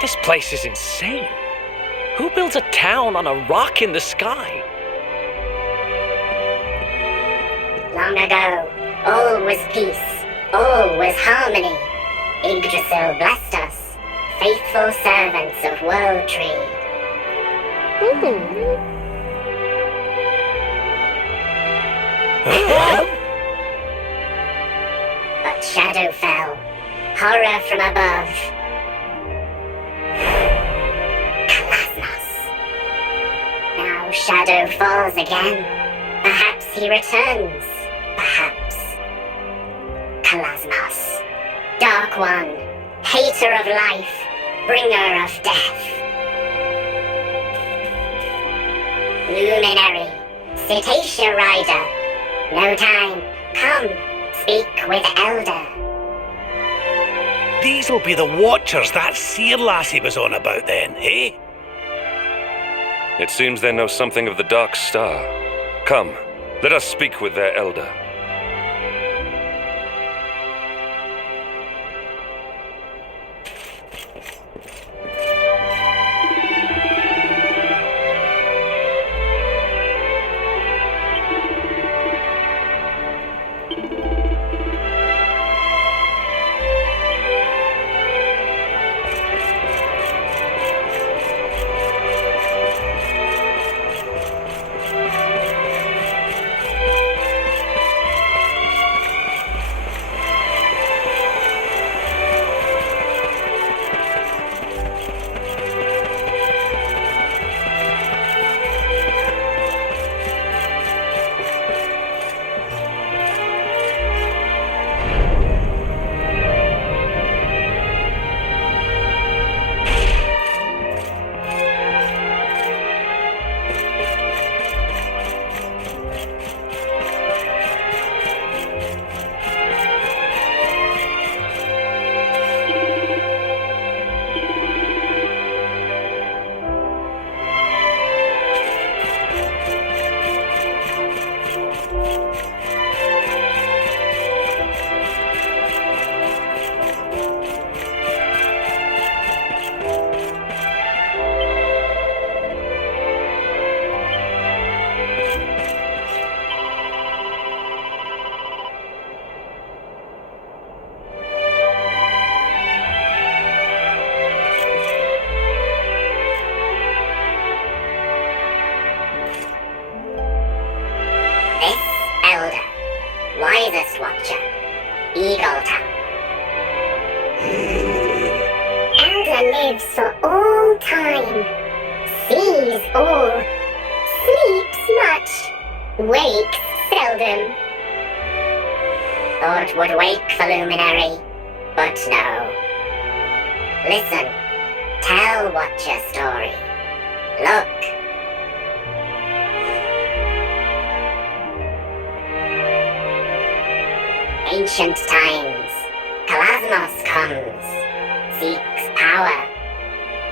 This place is insane. Who builds a town on a rock in the sky? Long ago, all was peace, all was harmony. Yggdrasil blessed us, faithful servants of World Tree. But shadow fell, horror from above. Now shadow falls again. Perhaps he returns. Perhaps. Kalasmos. Dark One. Hater of life. Bringer of death. Luminary. Cetacea rider. No time. Come. Speak with Elder. These'll be the Watchers that seer lassie was on about then, eh? It seems they know something of the Dark Star. Come, let us speak with their elder. Wisest Watcher, Eagleton. Elder lives for all time, sees all, sleeps much, wakes seldom. Thought would wake for Luminary, but no. Listen, tell Watcher story. Look. Ancient times, Kalasmos comes, seeks power,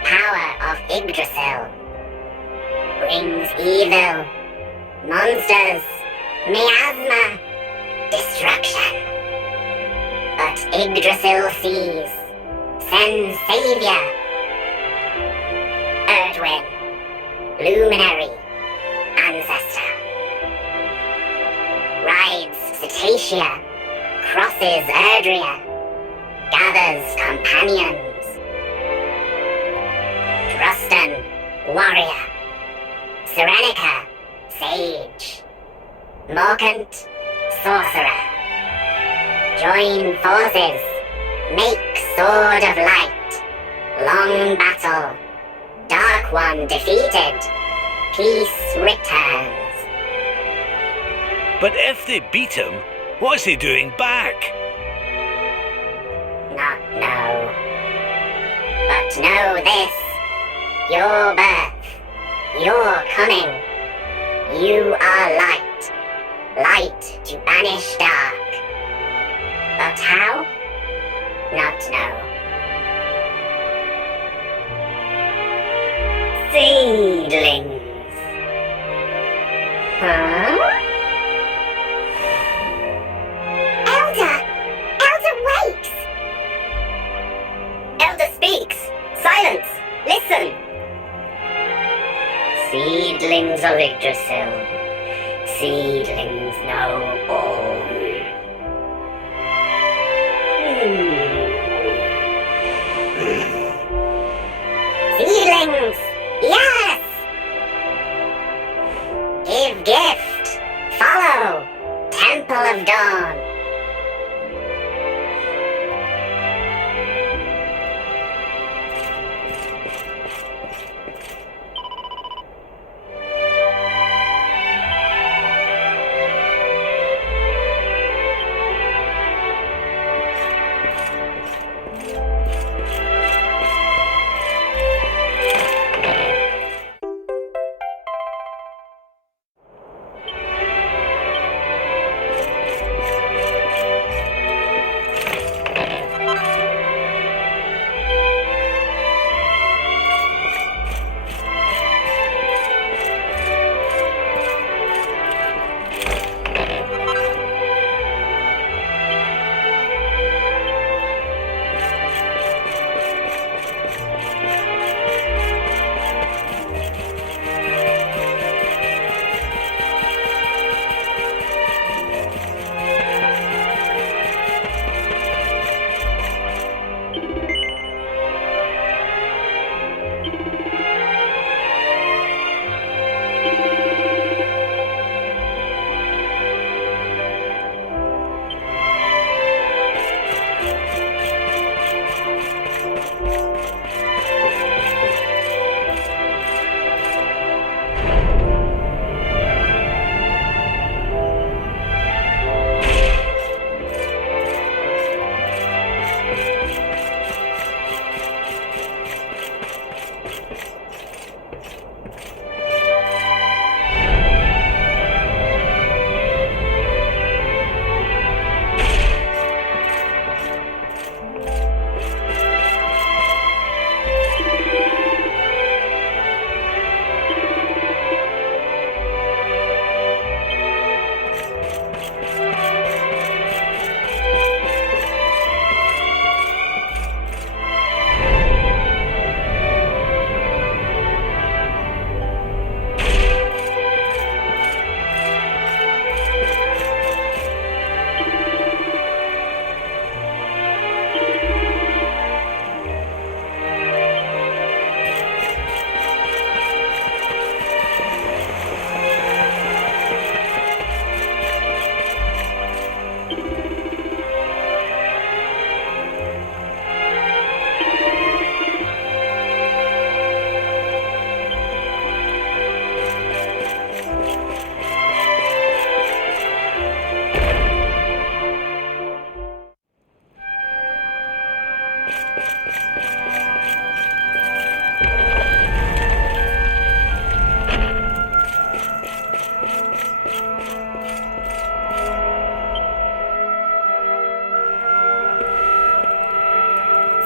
power of Yggdrasil, brings evil, monsters, miasma, destruction. But Yggdrasil sees, sends savior, Erdwin, luminary, ancestor, rides Cetacea, crosses Erdrea, gathers companions. Drustan, warrior. Serenica, sage. Morkant, sorcerer. Join forces, make sword of light. Long battle, Dark One defeated. Peace returns. But if they beat him, what's he doing back? Not know. But know this. Your birth. Your coming. You are light. Light to banish dark. But how? Not know. Seedlings. Huh? Elder wakes! Elder speaks! Silence! Seedlings of Yggdrasil. Seedlings know all. Seedlings! Yes! Give gift. Follow. Temple of Dawn.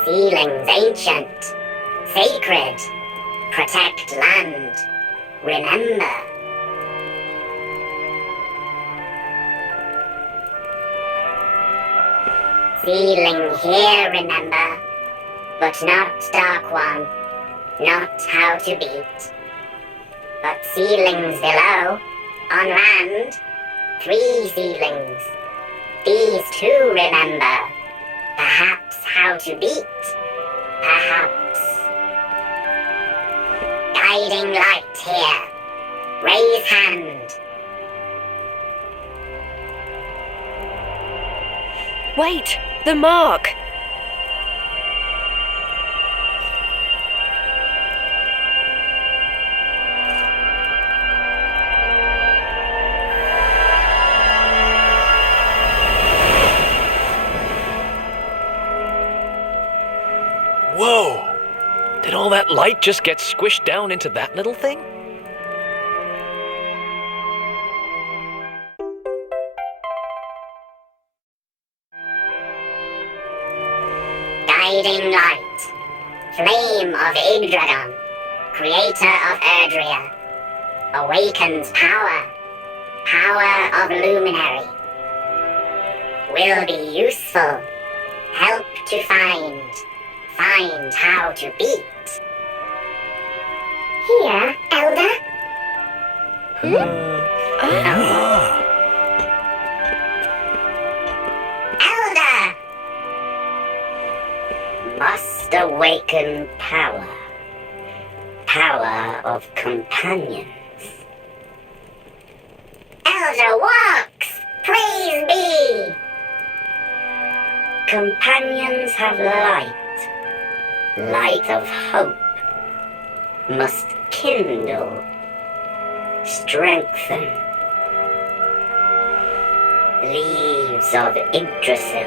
Seedlings ancient, sacred, protect land, remember. Seedling here, remember, but not Dark One, not how to beat. But seedlings below, on land, 3 seedlings. These too remember, perhaps how to beat, perhaps. Guiding light here, raise hand. Wait, the mark! Whoa! Did all that light just get squished down into that little thing? Guiding light, flame of Yggdrasil, creator of Erdrea, awakens power, power of luminary. Will be useful, help to find how to beat. Here, Elder. Elder! Must awaken power. Power of companions. Elder walks! Praise be! Companions have light. Light of hope. Must kindle. Strengthen. Leaves of Yggdrasil,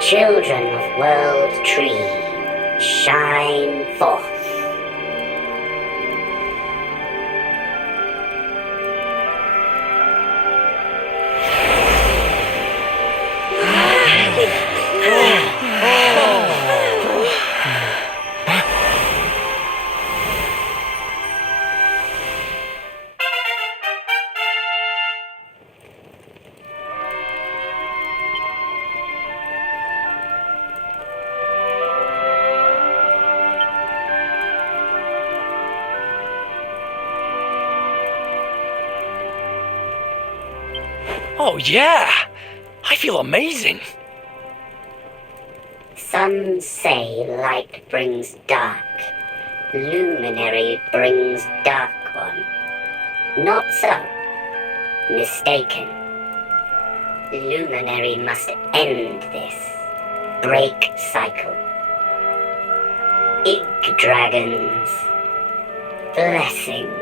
children of World Tree, shine forth. Oh, yeah! I feel amazing. Some say light brings dark. Luminary brings dark one. Not so. Mistaken. Luminary must end this. Break cycle. Dragons. Blessings.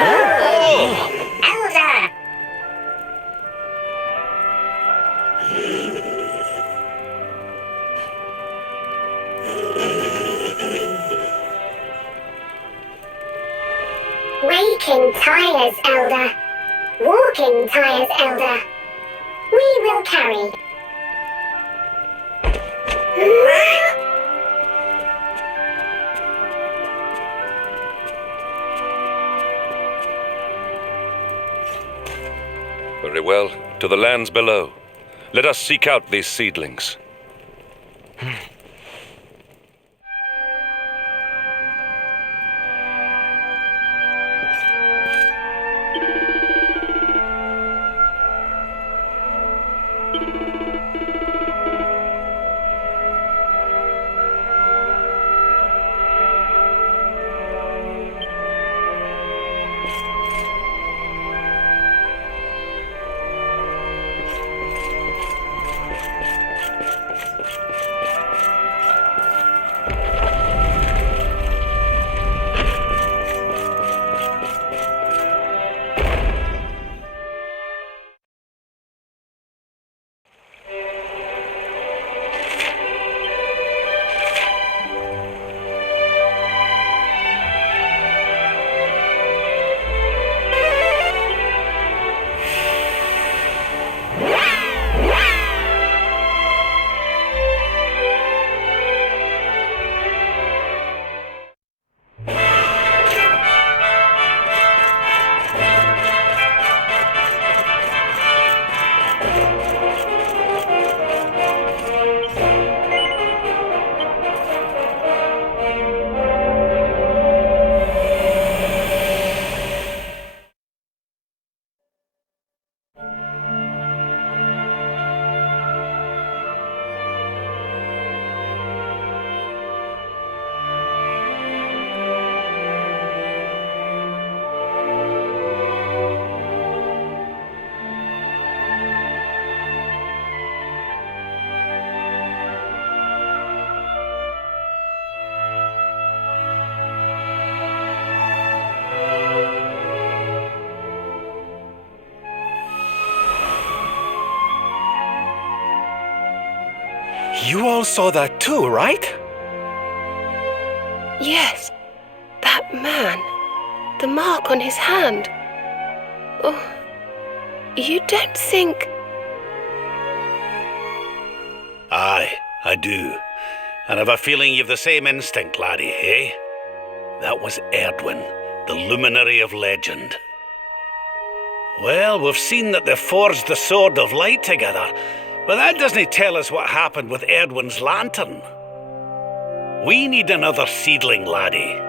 Elder! Waking tires, Elder. Walking tires, Elder. We will carry. Very well. To the lands below. Let us seek out these seedlings. You all saw that too, right? Yes, that man. The mark on his hand. Oh, you don't think... Aye, I do. And I've a feeling you've the same instinct, laddie, eh? That was Erdwin, the luminary of legend. Well, we've seen that they forged the Sword of Light together, but that doesn't tell us what happened with Erdwin's lantern. We need another seedling, laddie.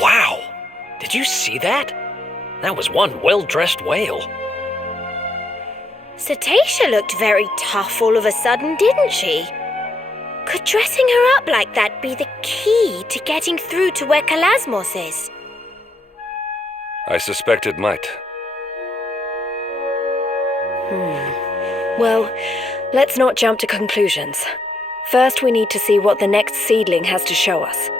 Wow! Did you see that? That was one well-dressed whale. Cetacea looked very tough all of a sudden, didn't she? Could dressing her up like that be the key to getting through to where Kalasmos is? I suspect it might. Well, let's not jump to conclusions. First, we need to see what the next seedling has to show us.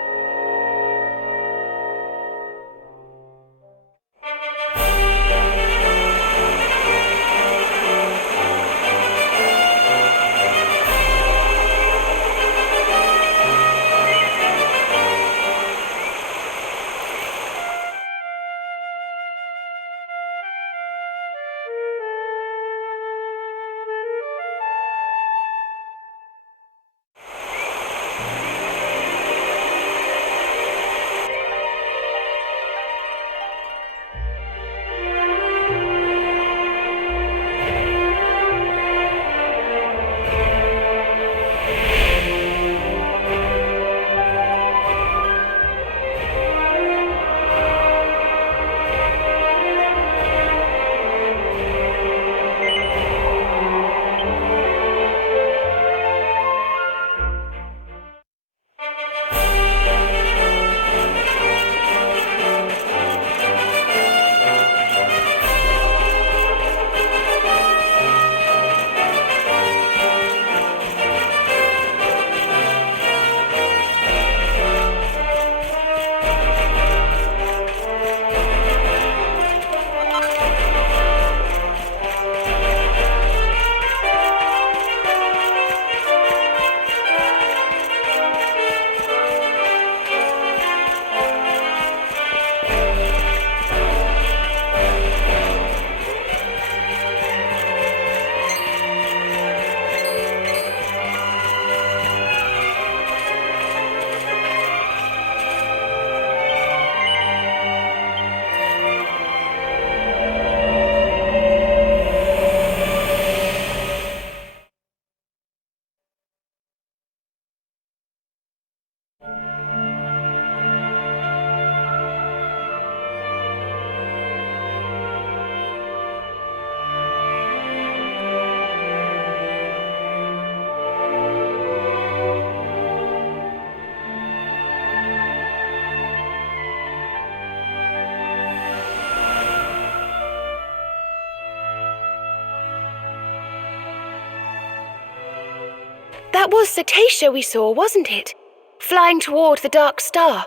That was Cetacea we saw, wasn't it? Flying toward the Dark Star.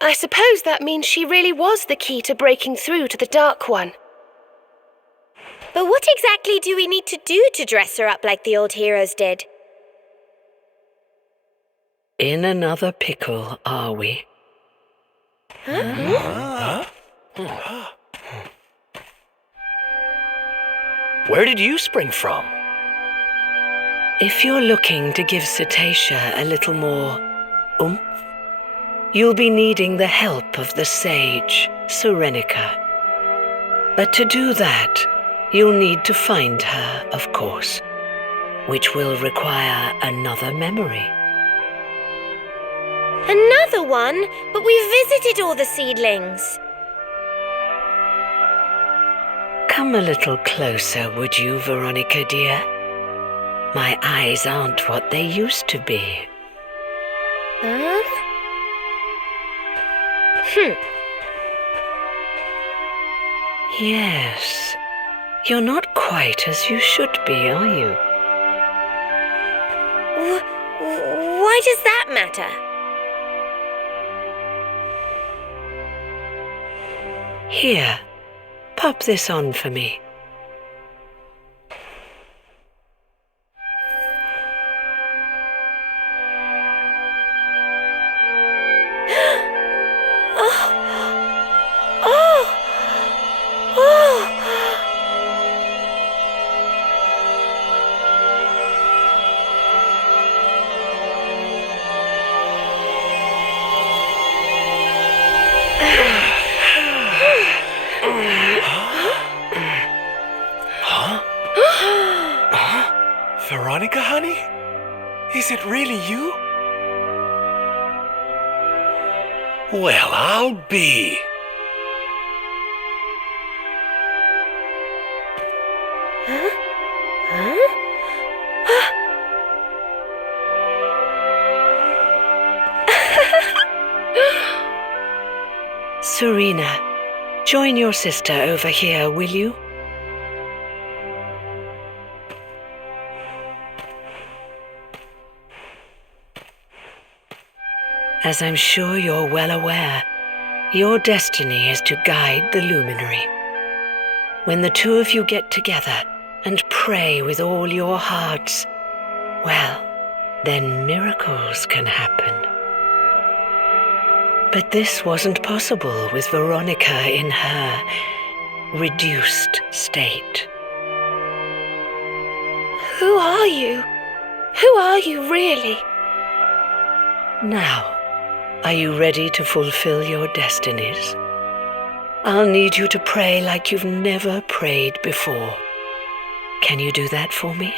I suppose that means she really was the key to breaking through to the Dark One. But what exactly do we need to do to dress her up like the old heroes did? In another pickle, are we? Where did you spring from? If you're looking to give Cetacea a little more oomph, you'll be needing the help of the sage, Serenica. But to do that, you'll need to find her, of course, which will require another memory. Another one? But we've visited all the seedlings. Come a little closer, would you, Veronica, dear? My eyes aren't what they used to be. Huh? Yes. You're not quite as you should be, are you? Why does that matter? Here, pop this on for me. Veronica, honey? Is it really you? Well, I'll be. Serena, join your sister over here, will you? As I'm sure you're well aware, your destiny is to guide the luminary. When the two of you get together and pray with all your hearts, well, then miracles can happen. But this wasn't possible with Veronica in her reduced state. Who are you? Who are you, really? Now, are you ready to fulfill your destinies? I'll need you to pray like you've never prayed before. Can you do that for me?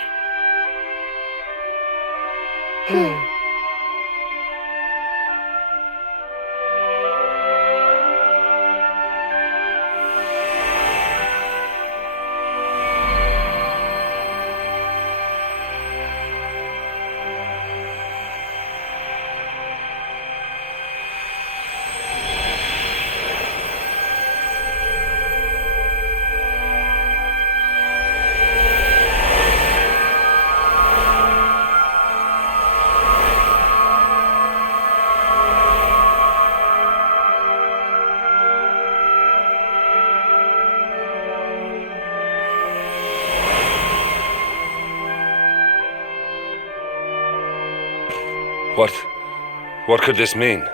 What could this mean?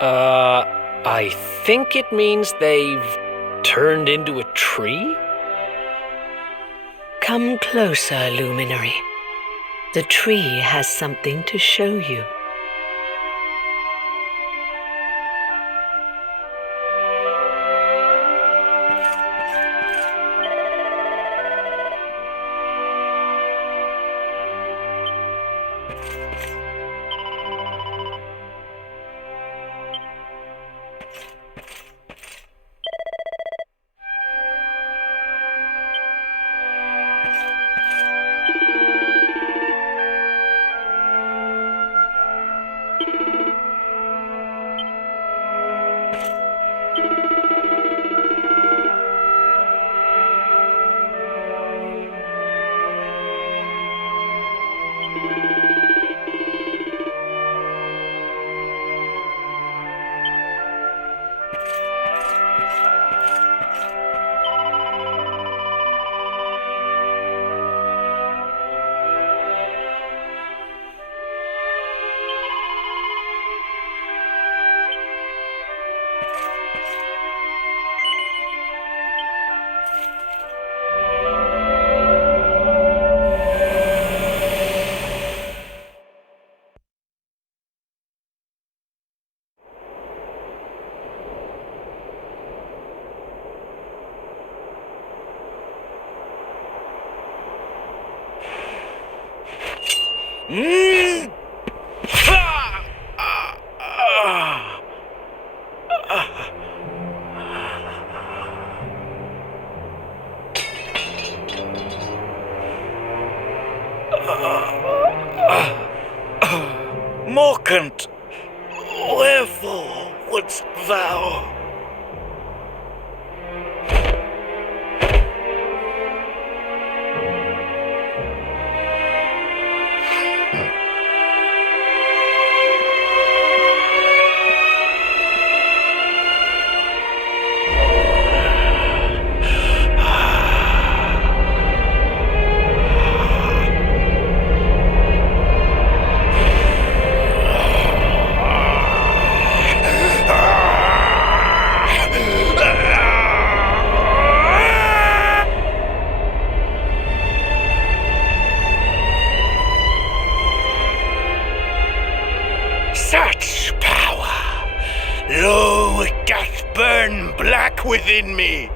I think it means they've turned into a tree? Come closer, Luminary. The tree has something to show you. Mockant, wherefore wouldst thou? Such power! Lo, it doth burn black within me.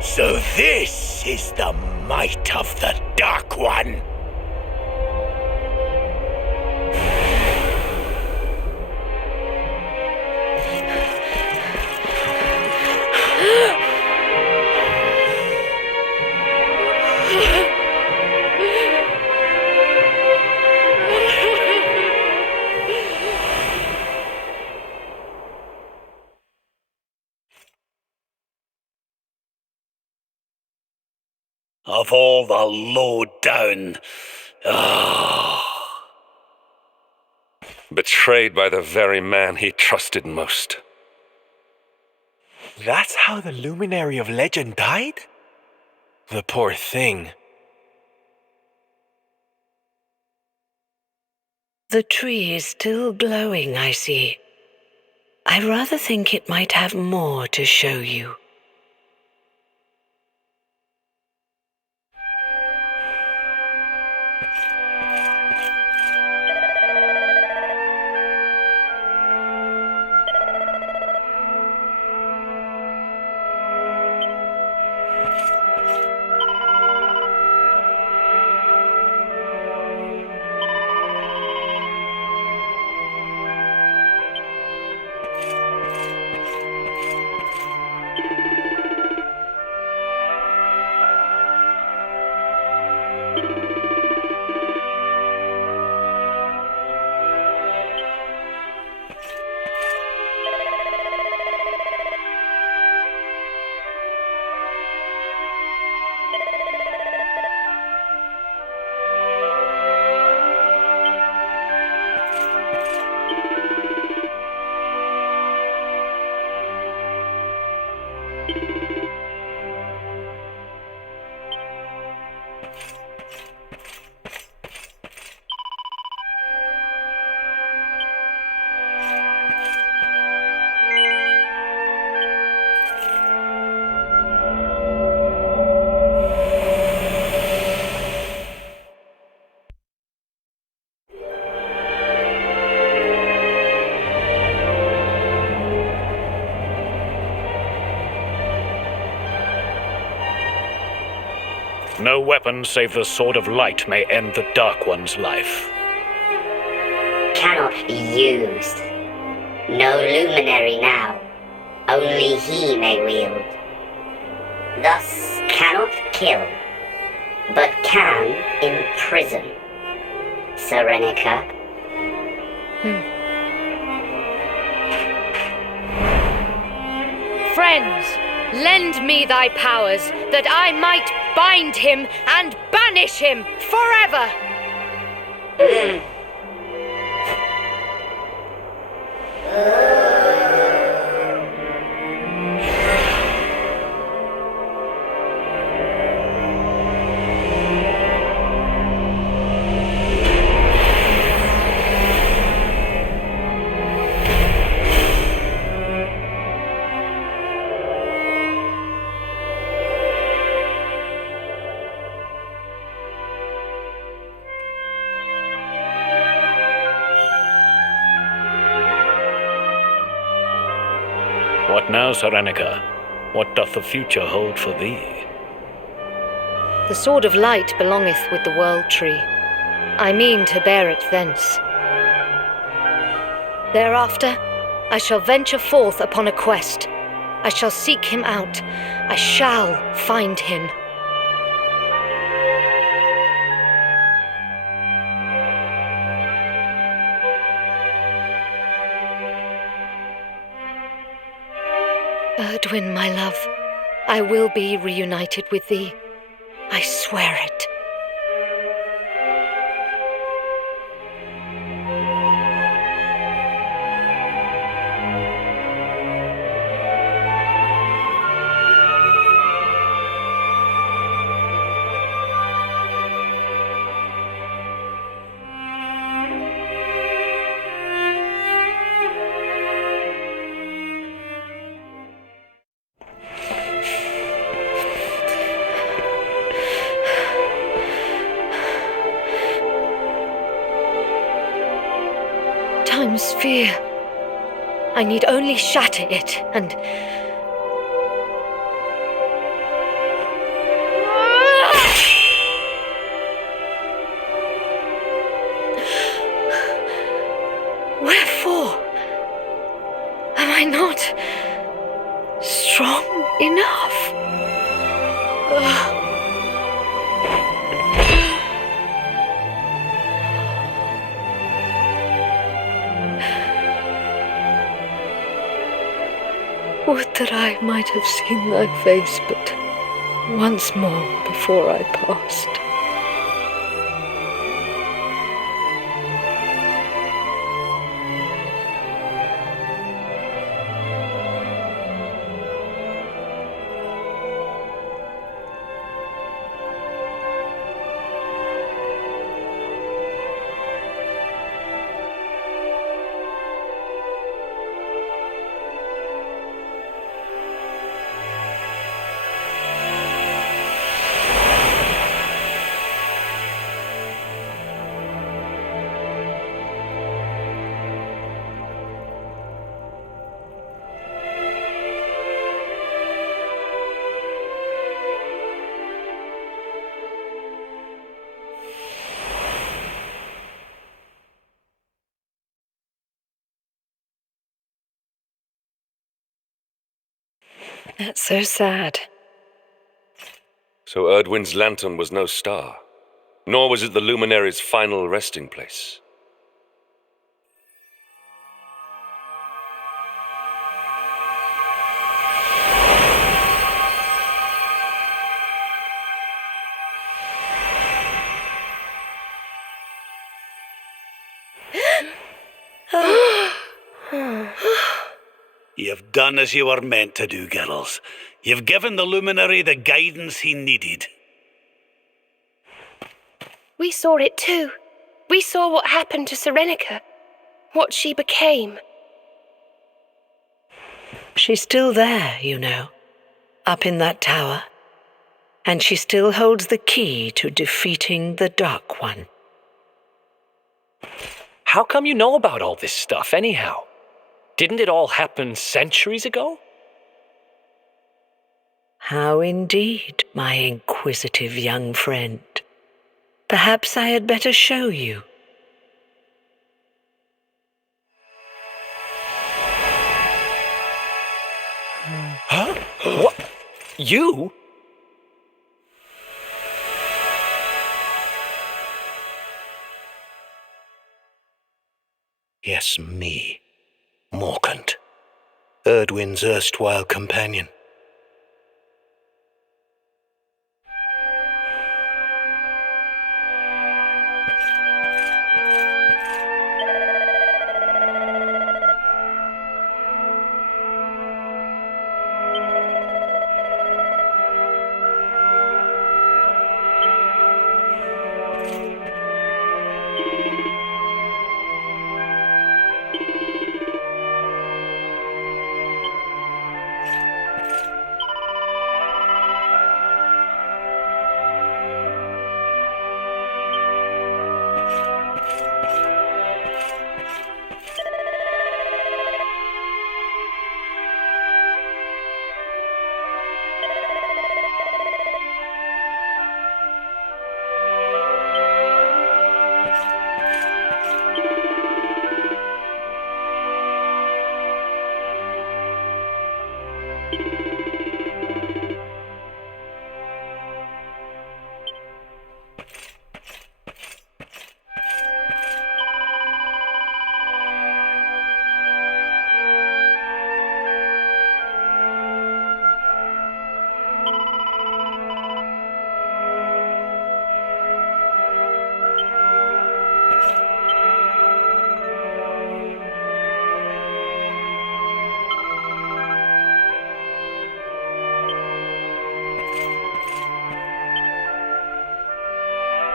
So this is the might of the Dark One. Of all the low down. Betrayed by the very man he trusted most. That's how the Luminary of Legend died? The poor thing. The tree is still glowing, I see. I rather think it might have more to show you. No weapon save the Sword of Light may end the Dark One's life. Cannot be used. No luminary now. Only he may wield. Thus cannot kill, but can imprison. Serenica. Friends, lend me thy powers, that I might bind him and banish him forever! What now, Serenica? What doth the future hold for thee? The Sword of Light belongeth with the World Tree. I mean to bear it thence. Thereafter, I shall venture forth upon a quest. I shall seek him out. I shall find him. Erdwin, my love, I will be reunited with thee. I swear it. Time's sphere. I need only shatter it, and... Wherefore? Am I not strong enough? Would that I might have seen thy face but once more before I passed. That's so sad. So Erdwin's lantern was no star, nor was it the luminary's final resting place. You've done as you were meant to do, girls. You've given the luminary the guidance he needed. We saw it too. We saw what happened to Serenica, what she became. She's still there, you know, up in that tower. And she still holds the key to defeating the Dark One. How come you know about all this stuff, anyhow? Didn't it all happen centuries ago? How indeed, my inquisitive young friend. Perhaps I had better show you. Huh? What? You? Yes, me. Morkant. Erdwin's erstwhile companion.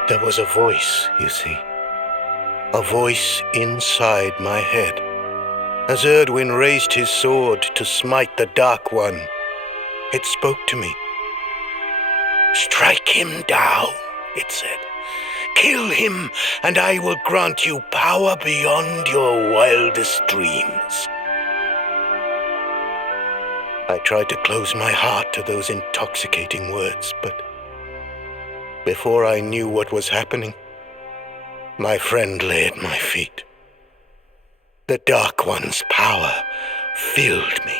There was a voice, you see. A voice inside my head. As Erdwin raised his sword to smite the Dark One, it spoke to me. "Strike him down," it said. "Kill him, and I will grant you power beyond your wildest dreams." I tried to close my heart to those intoxicating words, but before I knew what was happening, my friend lay at my feet. The Dark One's power filled me,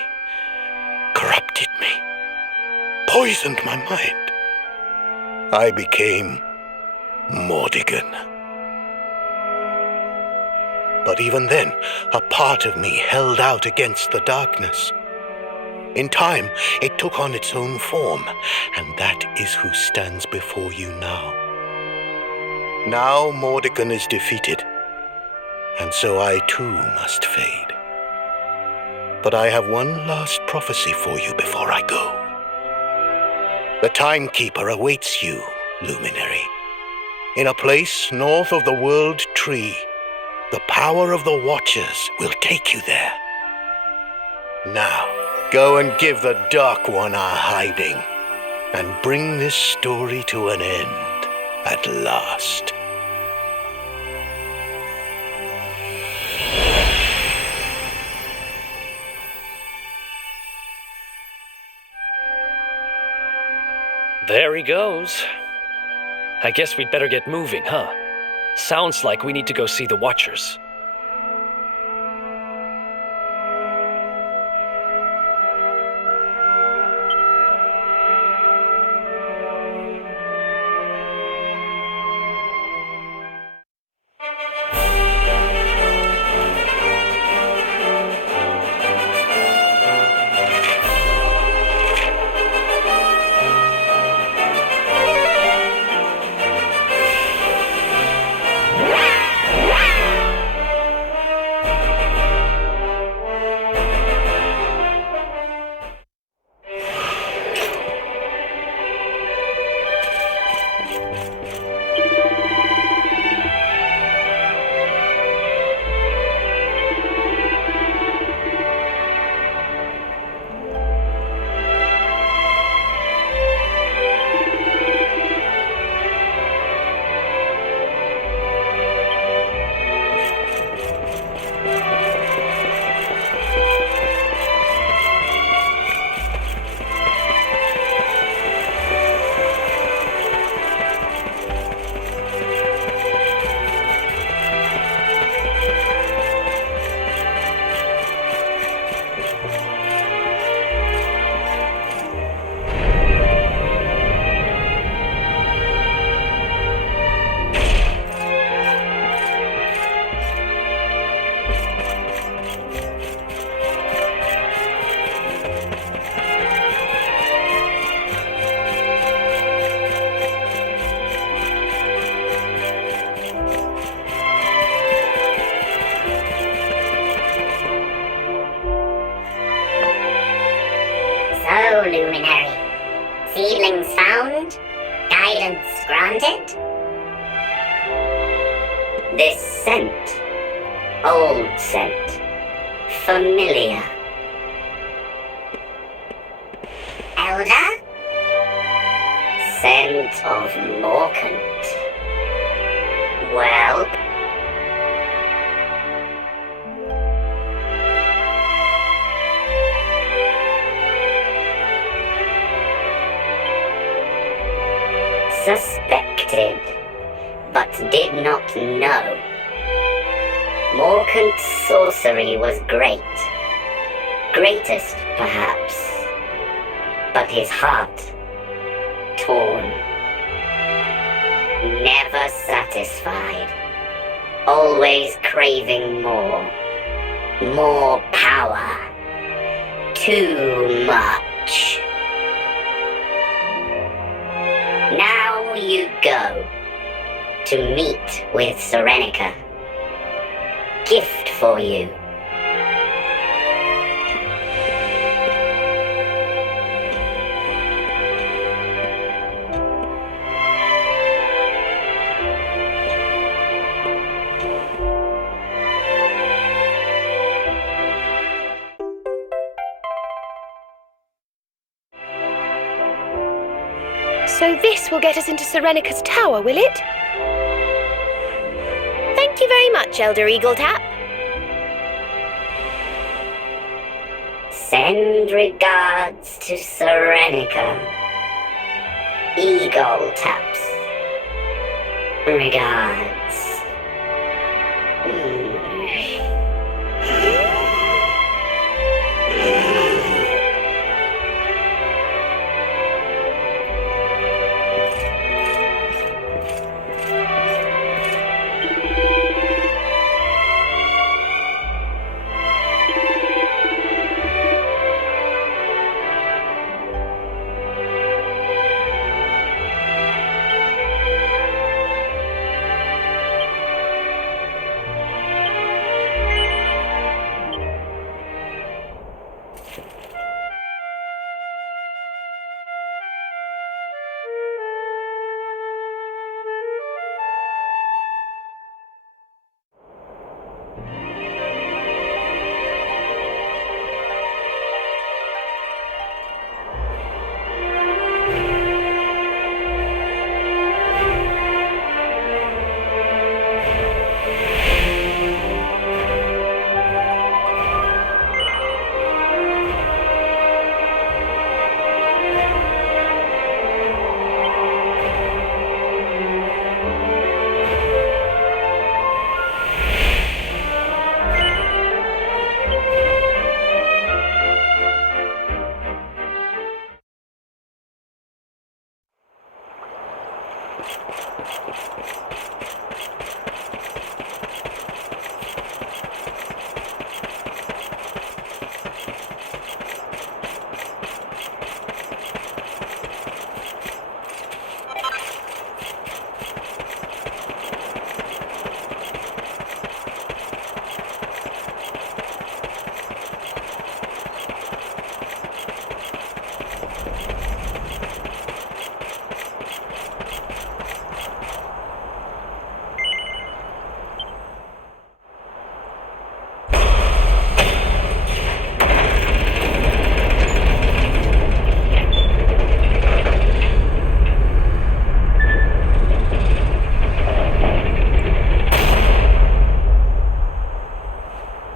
corrupted me, poisoned my mind. I became Mordigan. But even then, a part of me held out against the darkness. In time, it took on its own form, and that is who stands before you now. Now Mordigan is defeated, and so I too must fade. But I have one last prophecy for you before I go. The Timekeeper awaits you, Luminary. In a place north of the World Tree, the power of the Watchers will take you there. Now, go and give the Dark One a hiding, and bring this story to an end at last. There he goes. I guess we'd better get moving, huh? Sounds like we need to go see the Watchers. Luminary. Seedlings found? Guidance granted? This scent. Old scent. Familiar. Elder? Scent of Morkant. Well? Suspected, but did not know. Morkant's sorcery was great. Greatest, perhaps. But his heart, torn. Never satisfied. Always craving more. More power. Too much. Now you go to meet with Serenica. Gift for you. So this will get us into Serenica's tower, will it? Thank you very much, Elder Eagletap. Send regards to Serenica. Eagle taps. Regards.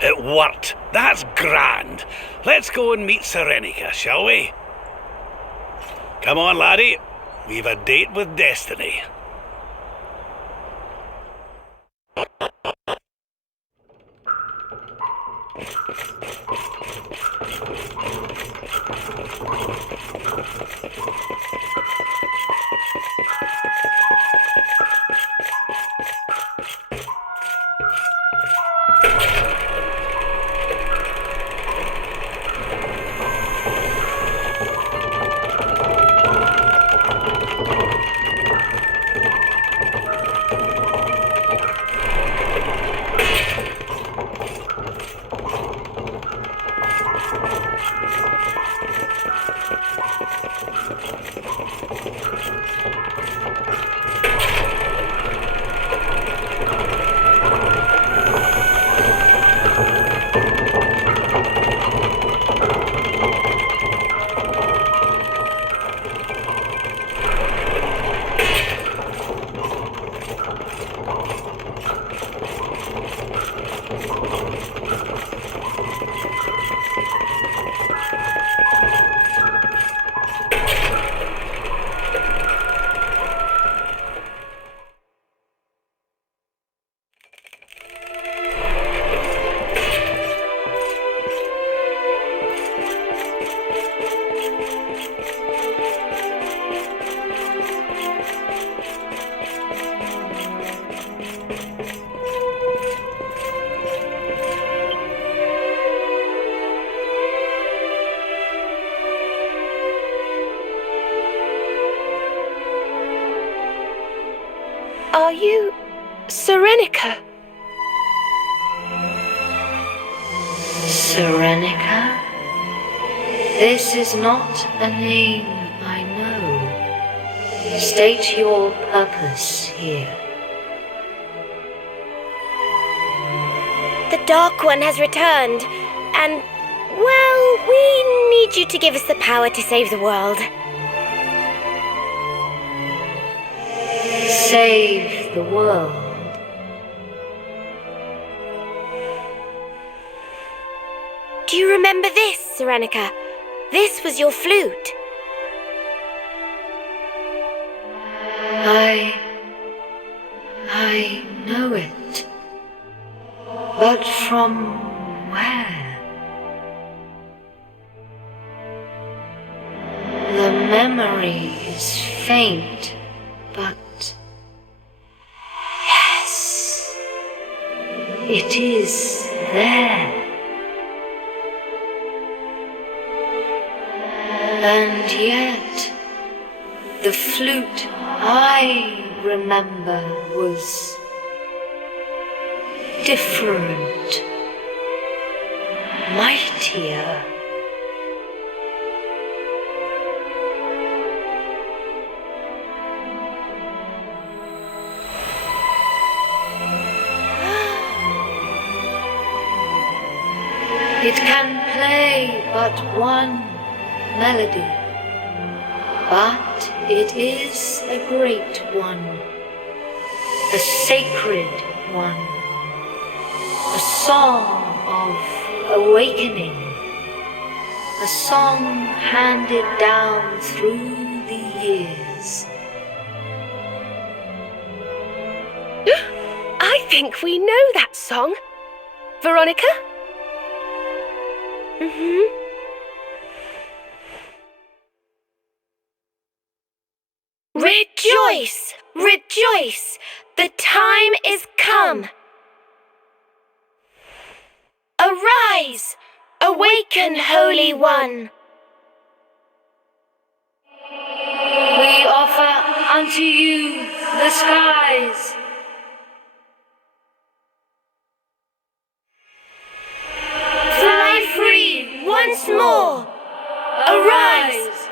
It worked. That's grand. Let's go and meet Serenica, shall we? Come on, laddie. We've a date with destiny. Are you Serenica? Serenica? This is not a name I know. State your purpose here. The Dark One has returned, and, well, we need you to give us the power to save the world. Save the world. Do you remember this, Serenica? This was your flute. I know it. But from where? The memory is faint, but yes, it is there. And yet, the flute I remember was different, mightier. It can play but one melody, but it is a great one, a sacred one, a song of awakening, a song handed down through the years. I think we know that song. Veronica? Rejoice! Rejoice! The time is come! Arise! Awaken, Holy One! We offer unto you the skies. Fly free once more! Arise!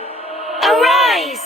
Arise!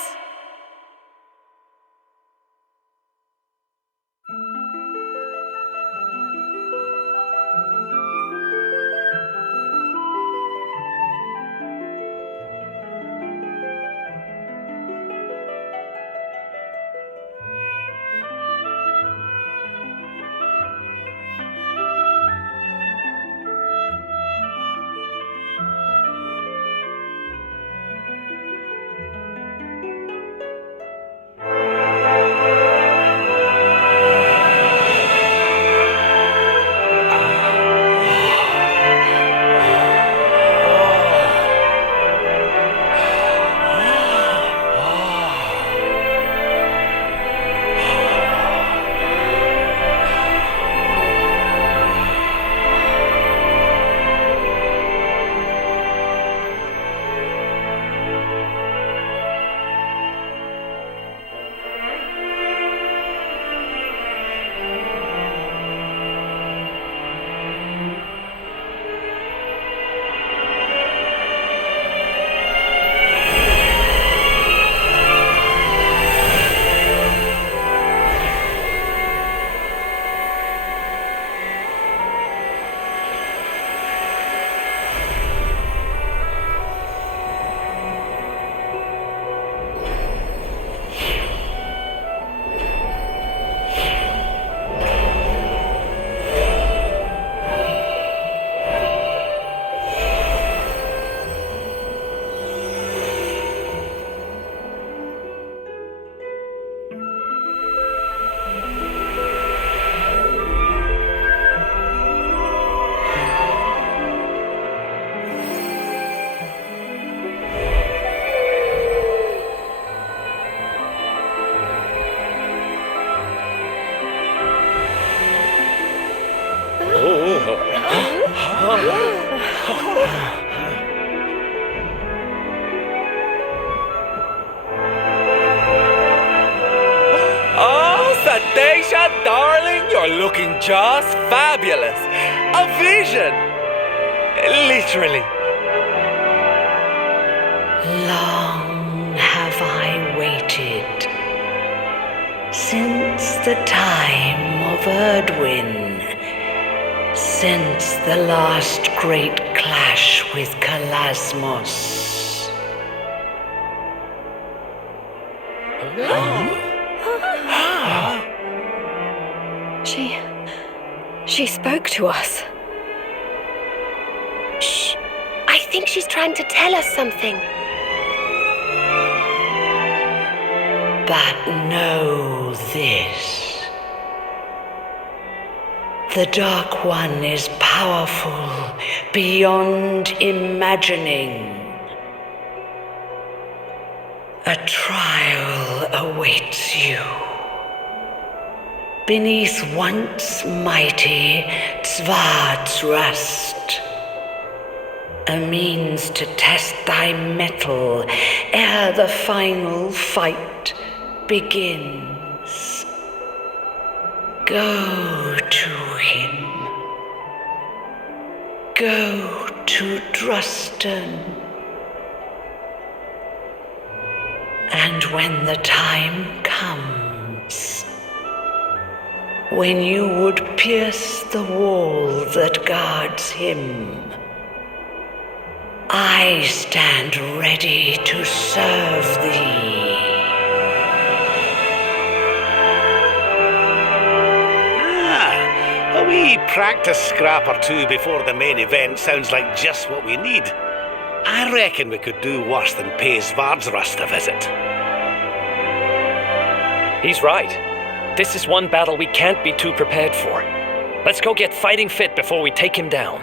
Oh, Sadesha, darling, you're looking just fabulous. A vision. Literally. Long have I waited, since the time of Erdwin, since the last great clash with Kalasmos. She spoke to us. Shh. I think she's trying to tell us something. But know this. The Dark One is powerful beyond imagining. A trial awaits you. Beneath once mighty Tzvartzrust, a means to test thy mettle ere the final fight begins. Go to him. Go to Drustan. And when the time comes, when you would pierce the wall that guards him, I stand ready to serve thee. A wee practice scrap or two before the main event sounds like just what we need. I reckon we could do worse than pay Svardsrust a visit. He's right. This is one battle we can't be too prepared for. Let's go get fighting fit before we take him down.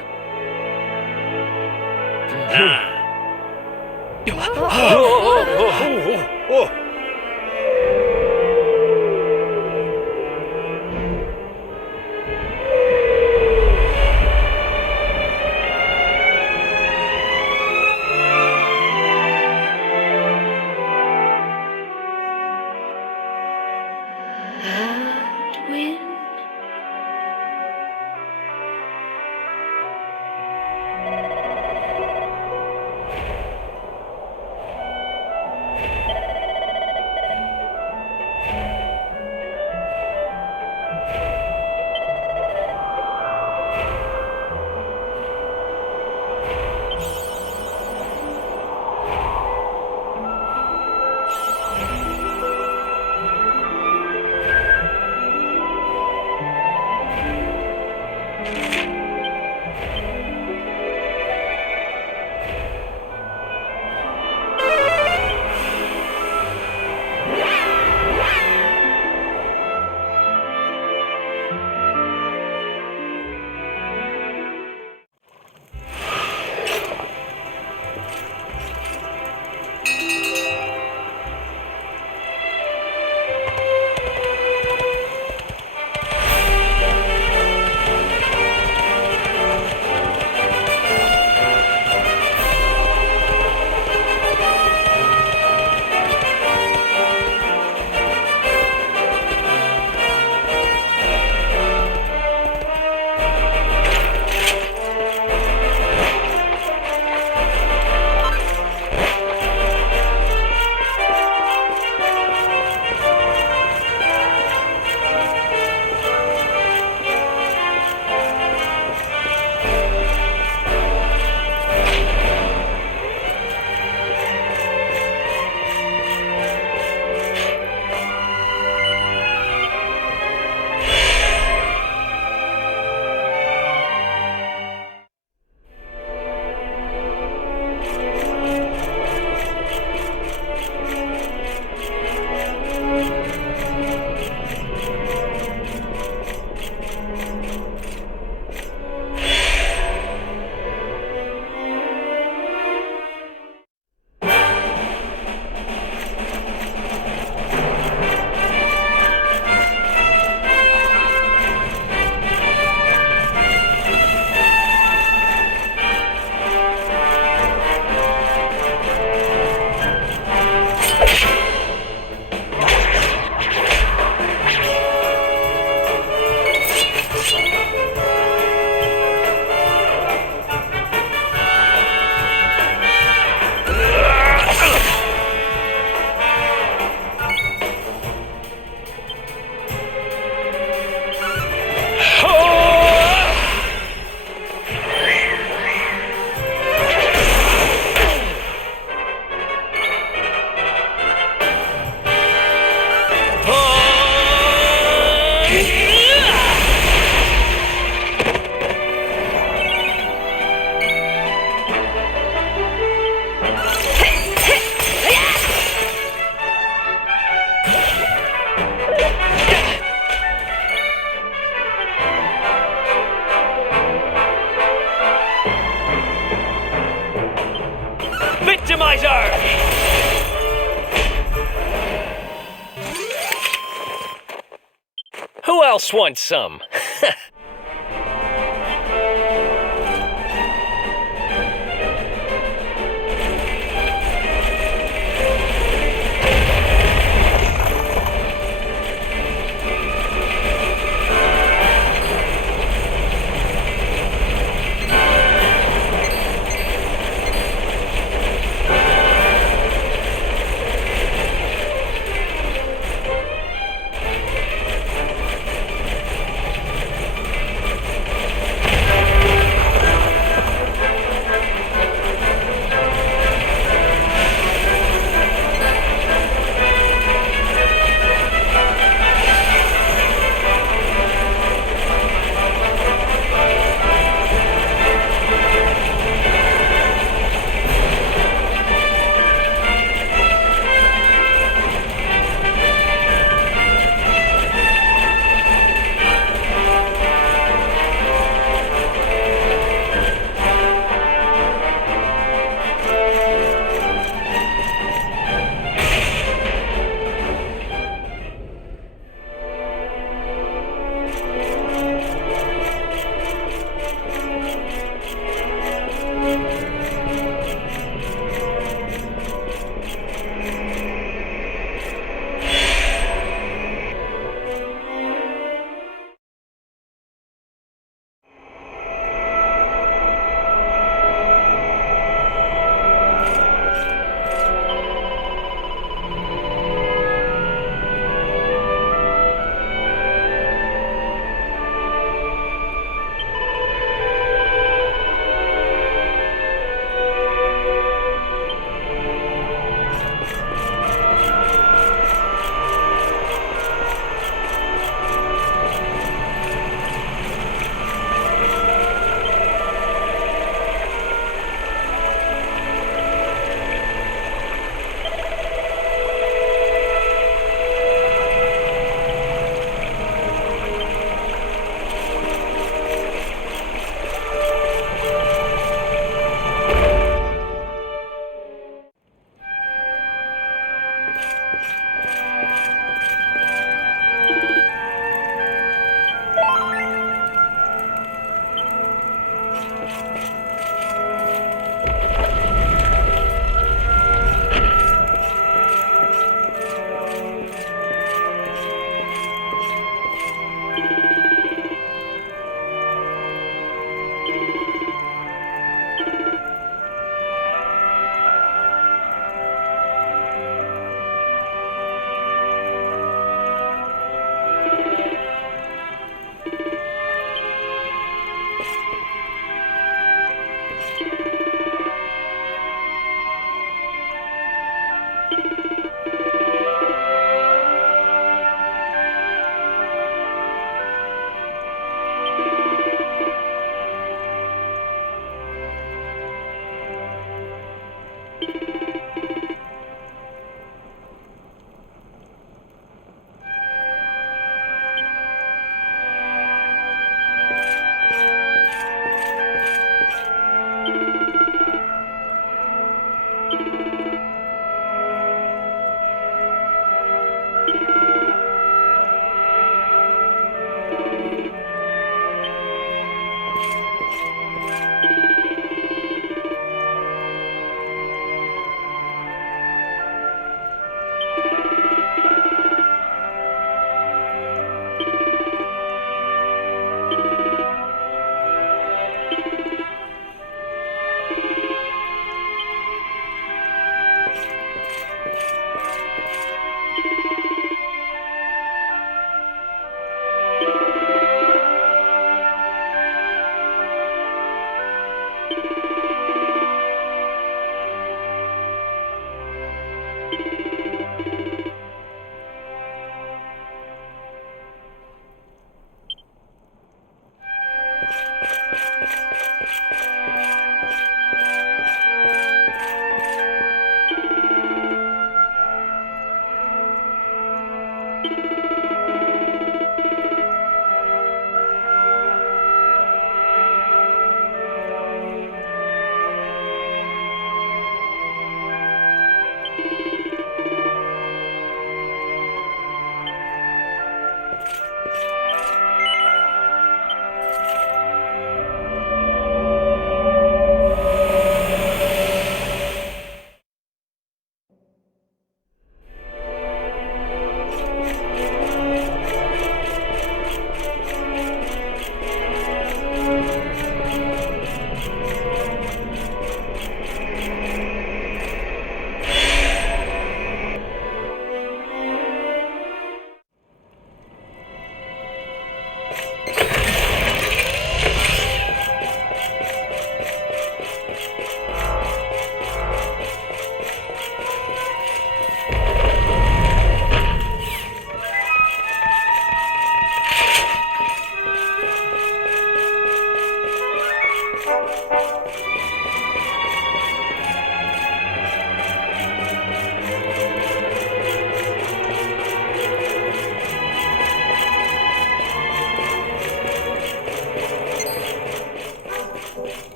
Who else wants some?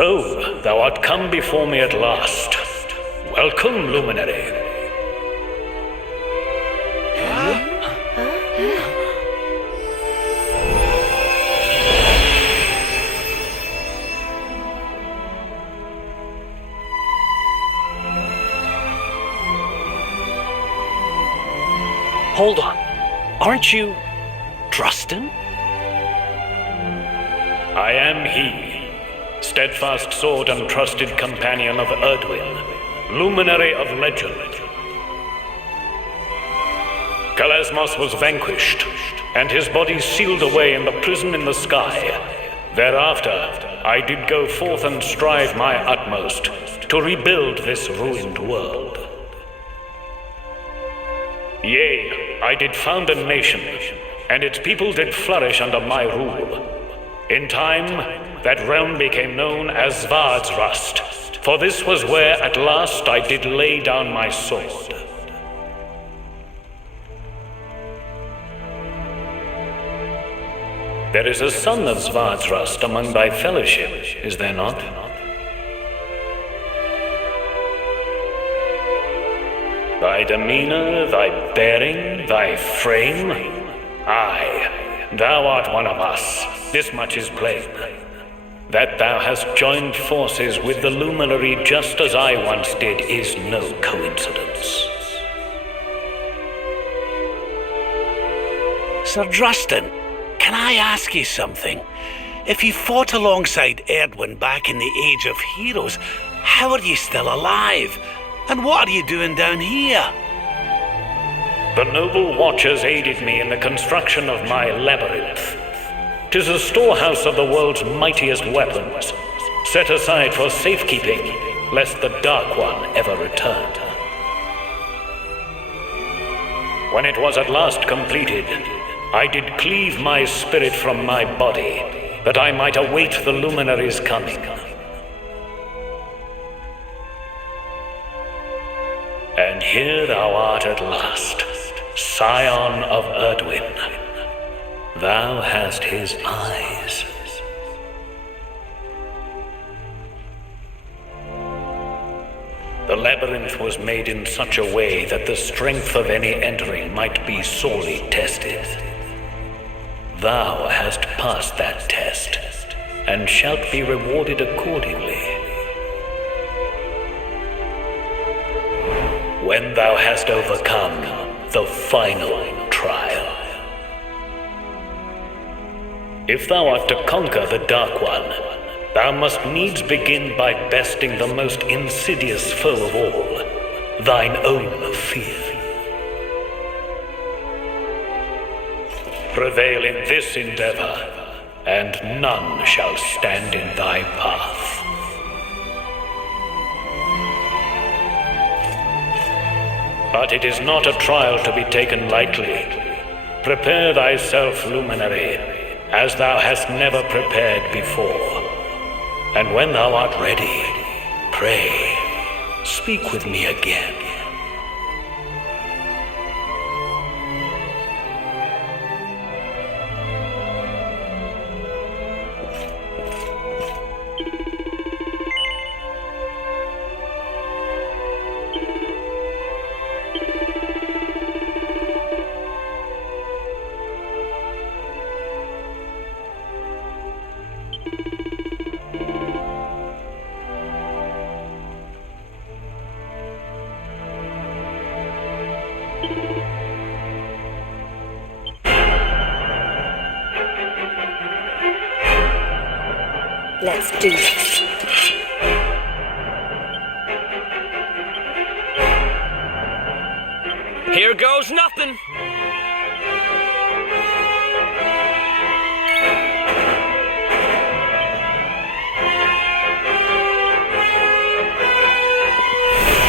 So, thou art come before me at last. Welcome, Luminary. Hold on. Aren't you Drustin? I am he, steadfast sword and trusted companion of Erdwin, luminary of legend. Kalasmos was vanquished, and his body sealed away in the prison in the sky. Thereafter, I did go forth and strive my utmost to rebuild this ruined world. Yea, I did found a nation, and its people did flourish under my rule. In time, that realm became known as Svard's Rust, for this was where at last I did lay down my sword. There is a son of Svard's Rust among thy fellowship, is there not? Thy demeanor, thy bearing, thy frame? Aye, thou art one of us, this much is plain. That thou hast joined forces with the Luminary just as I once did is no coincidence. Sir Drustin, can I ask you something? If you fought alongside Erdwin back in the Age of Heroes, how are you still alive? And what are you doing down here? The noble watchers aided me in the construction of my labyrinth. 'Tis a storehouse of the world's mightiest weapons, set aside for safekeeping, lest the Dark One ever return. When it was at last completed, I did cleave my spirit from my body, that I might await the Luminary's coming. And here thou art at last, scion of Erdwin. Thou hast his eyes. The labyrinth was made in such a way that the strength of any entering might be sorely tested. Thou hast passed that test, and shalt be rewarded accordingly. When thou hast overcome the final trial. If thou art to conquer the Dark One, thou must needs begin by besting the most insidious foe of all, thine own fear. Prevail in this endeavor, and none shall stand in thy path. But it is not a trial to be taken lightly. Prepare thyself, Luminary, as thou hast never prepared before. And when thou art ready, pray, speak with me again. Let's do this. Here goes nothing.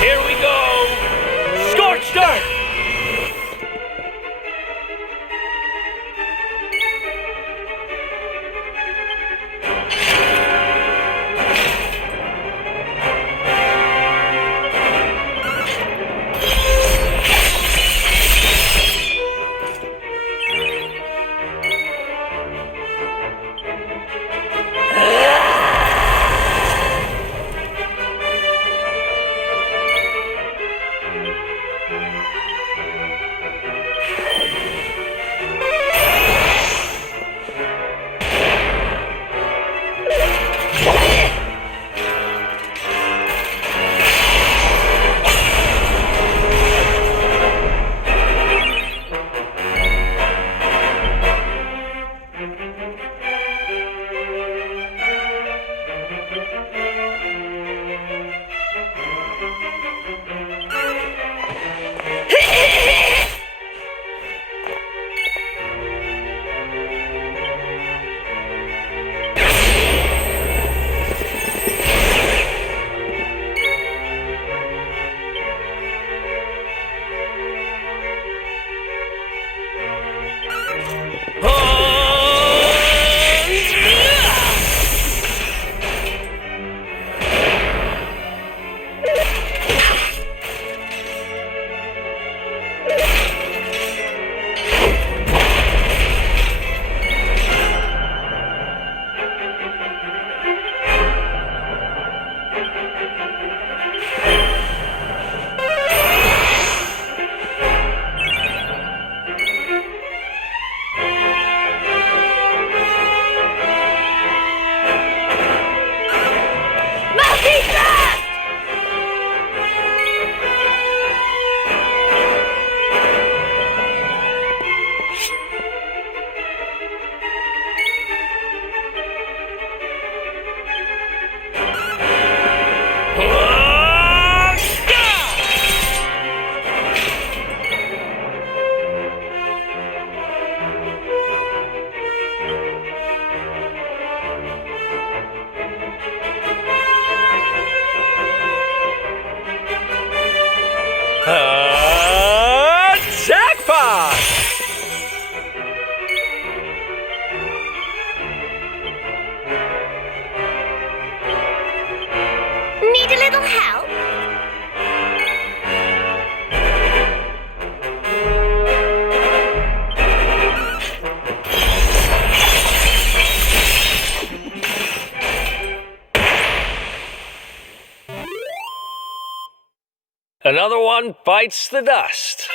Here we go. Scorched earth. Another one bites the dust.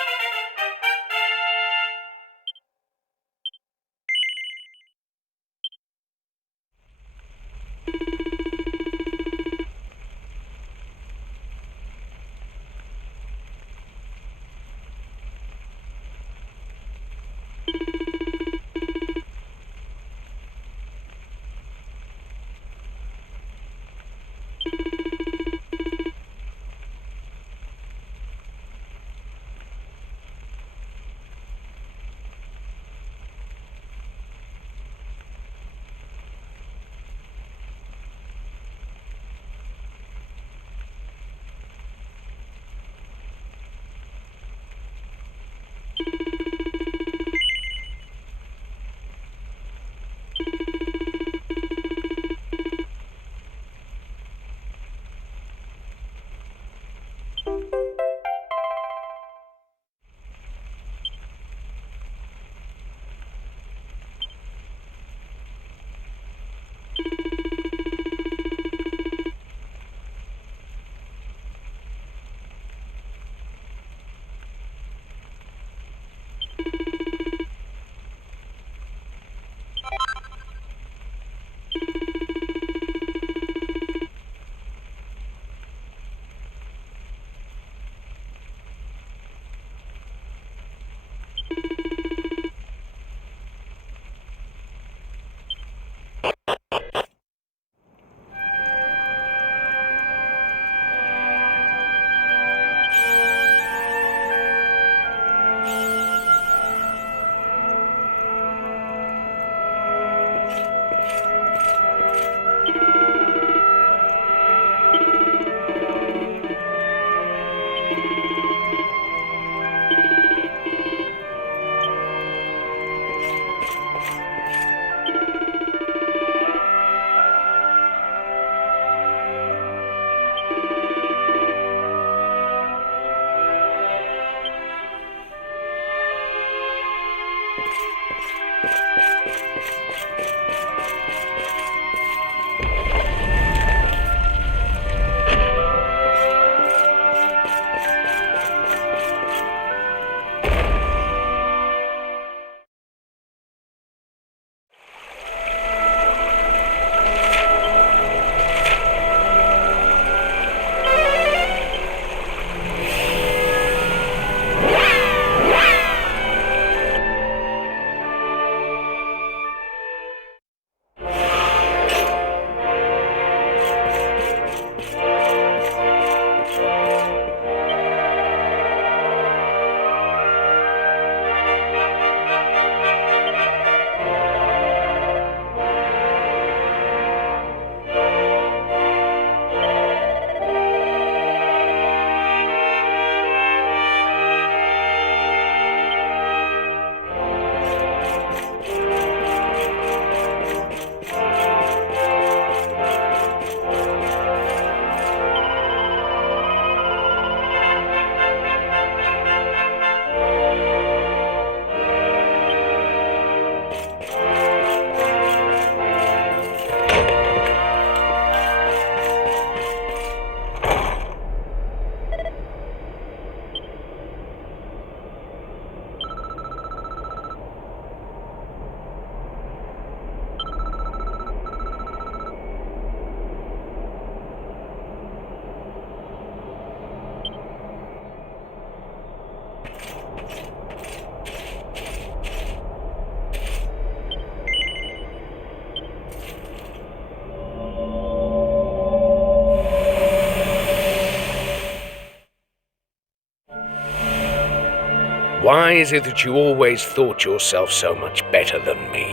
Why is it that you always thought yourself so much better than me?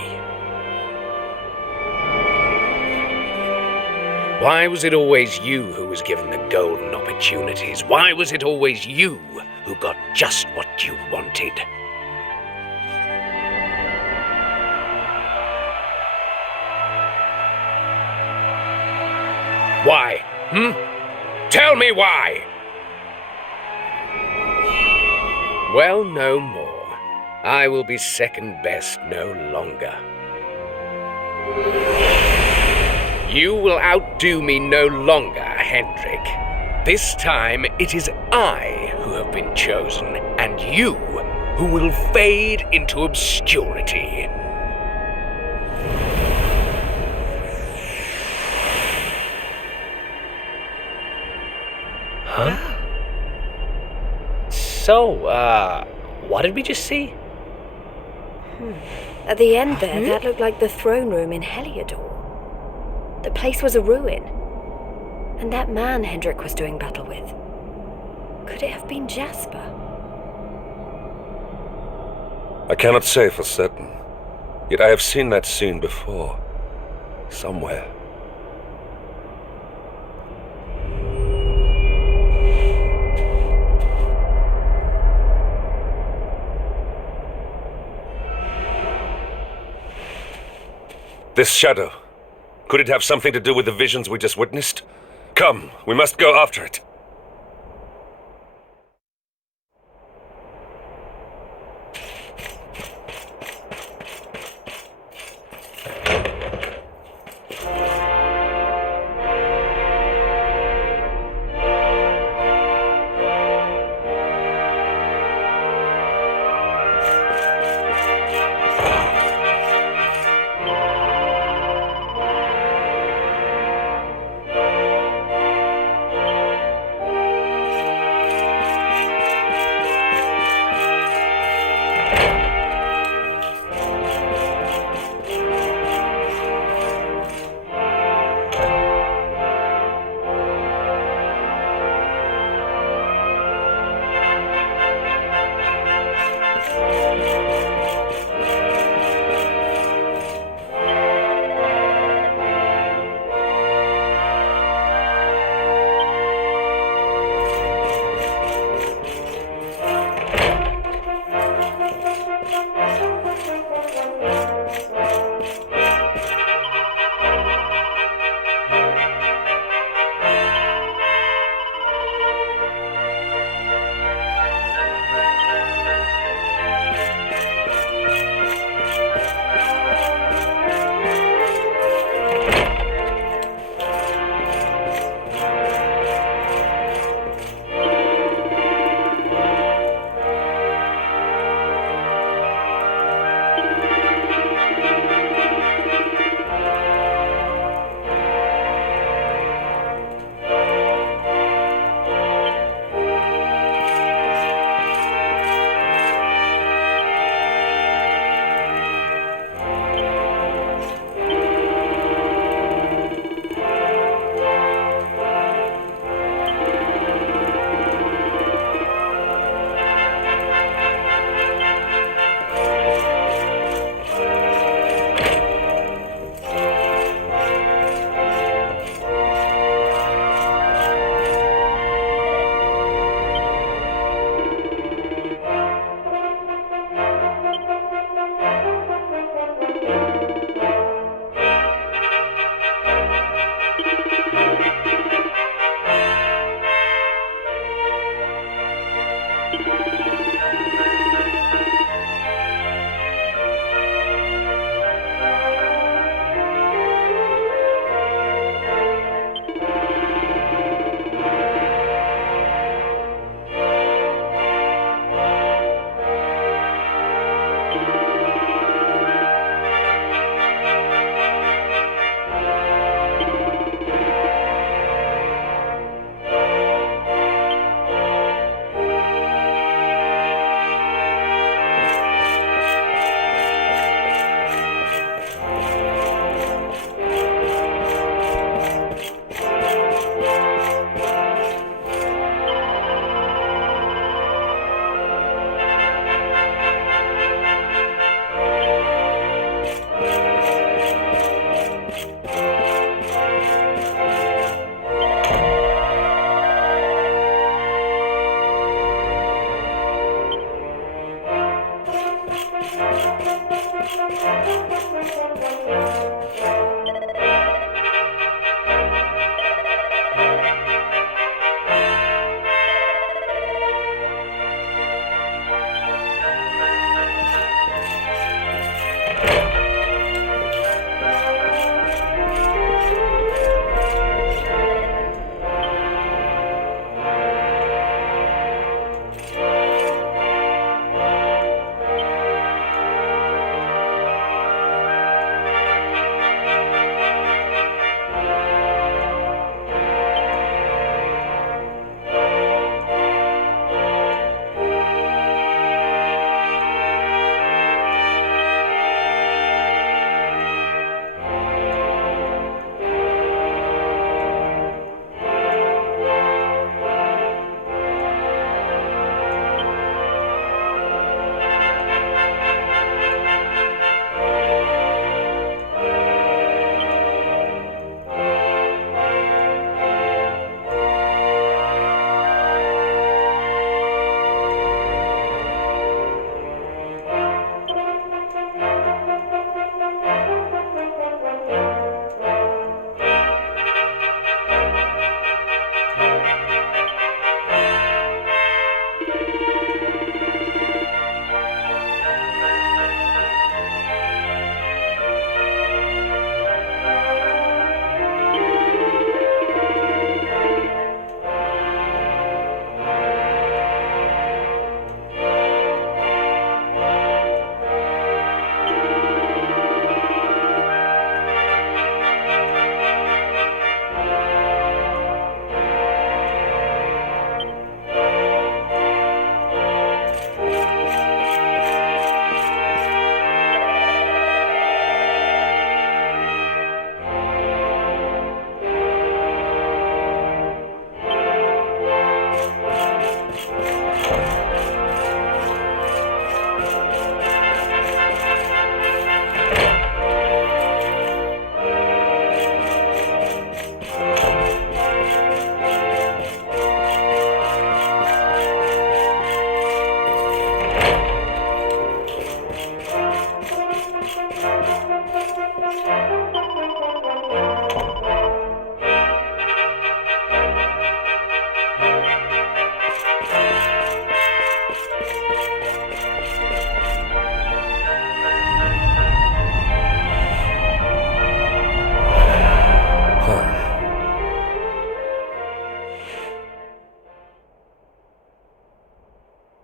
Why was it always you who was given the golden opportunities? Why was it always you who got just what you wanted? Why? Tell me why! Well, no more. I will be second best no longer. You will outdo me no longer, Hendrik. This time it is I who have been chosen, and you who will fade into obscurity. Huh? So, what did we just see? At the end there, that looked like the throne room in Heliodor. The place was a ruin. And that man Hendrik was doing battle with. Could it have been Jasper? I cannot say for certain. Yet I have seen that scene before. Somewhere. This shadow. Could it have something to do with the visions we just witnessed? Come, we must go after it.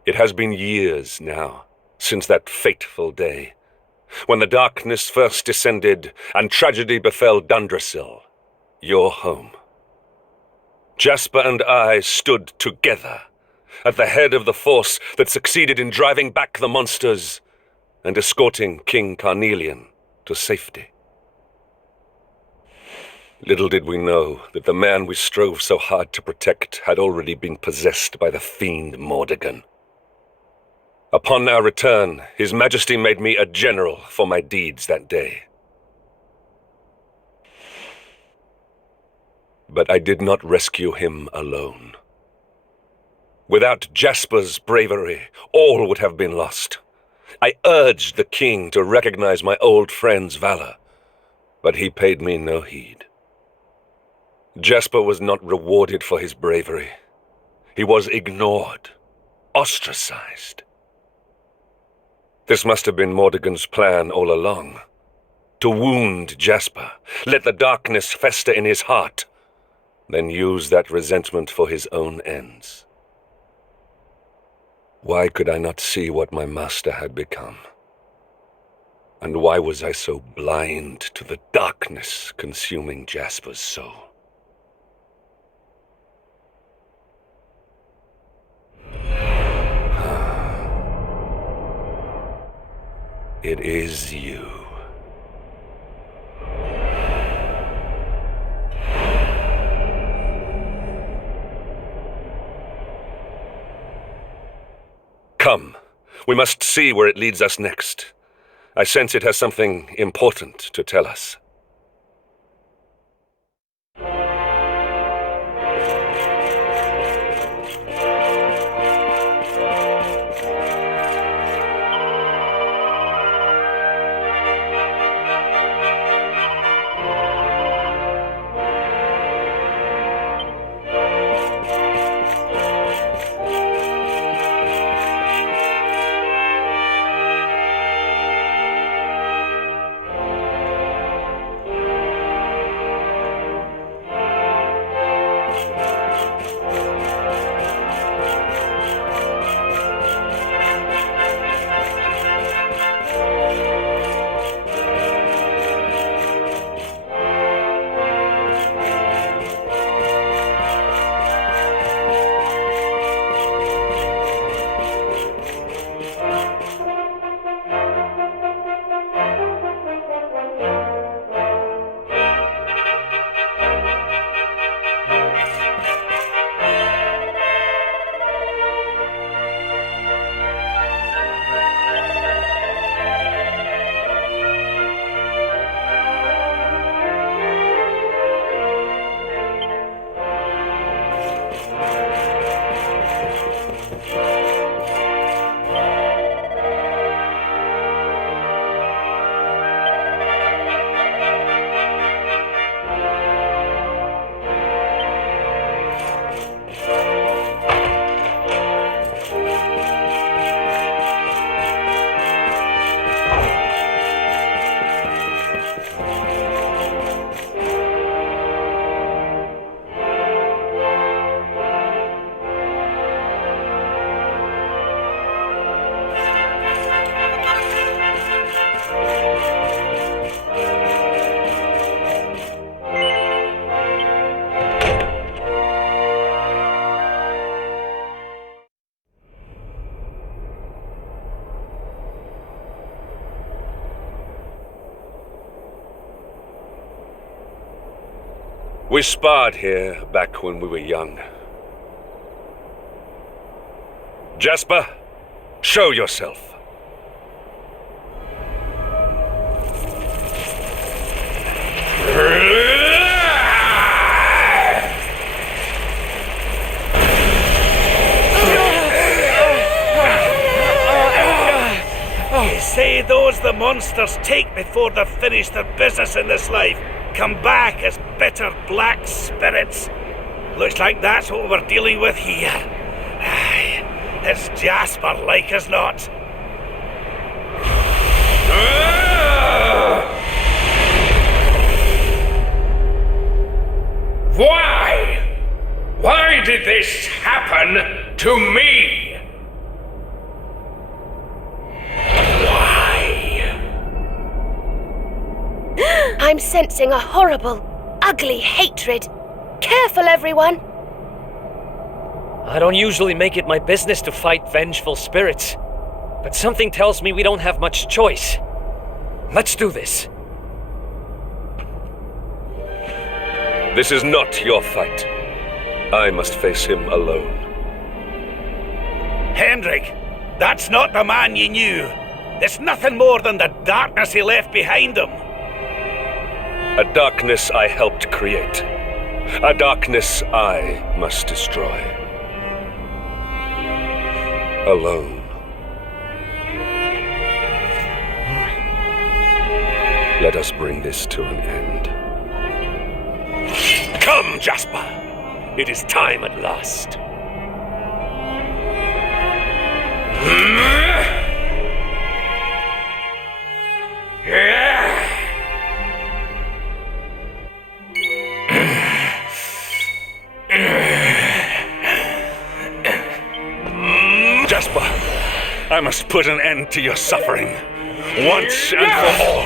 It has been years now, since that fateful day, when the darkness first descended and tragedy befell Dundrasil, your home. Jasper and I stood together at the head of the force that succeeded in driving back the monsters and escorting King Carnelian to safety. Little did we know that the man we strove so hard to protect had already been possessed by the fiend Mordegon. Upon our return, His Majesty made me a general for my deeds that day. But I did not rescue him alone. Without Jasper's bravery, all would have been lost. I urged the king to recognize my old friend's valor, but he paid me no heed. Jasper was not rewarded for his bravery. He was ignored, ostracized. This must have been Mordegon's plan all along. To wound Jasper, let the darkness fester in his heart, then use that resentment for his own ends. Why could I not see what my master had become? And why was I so blind to the darkness consuming Jasper's soul? It is you. Come, we must see where it leads us next. I sense it has something important to tell us. We sparred here back when we were young. Jasper, show yourself. They say those the monsters take before they've finished their business in this life come back as bitter black spirits. Looks like that's what we're dealing with here. Aye, it's Jasper like as not. Why? Why did this happen to me? I'm sensing a horrible, ugly hatred. Careful, everyone. I don't usually make it my business to fight vengeful spirits, but something tells me we don't have much choice. Let's do this. This is not your fight. I must face him alone. Hendrik, that's not the man you knew. It's nothing more than the darkness he left behind him. A darkness I helped create. A darkness I must destroy. Alone. Let us bring this to an end. Come, Jasper. It is time at last. Jasper, I must put an end to your suffering, once and for all.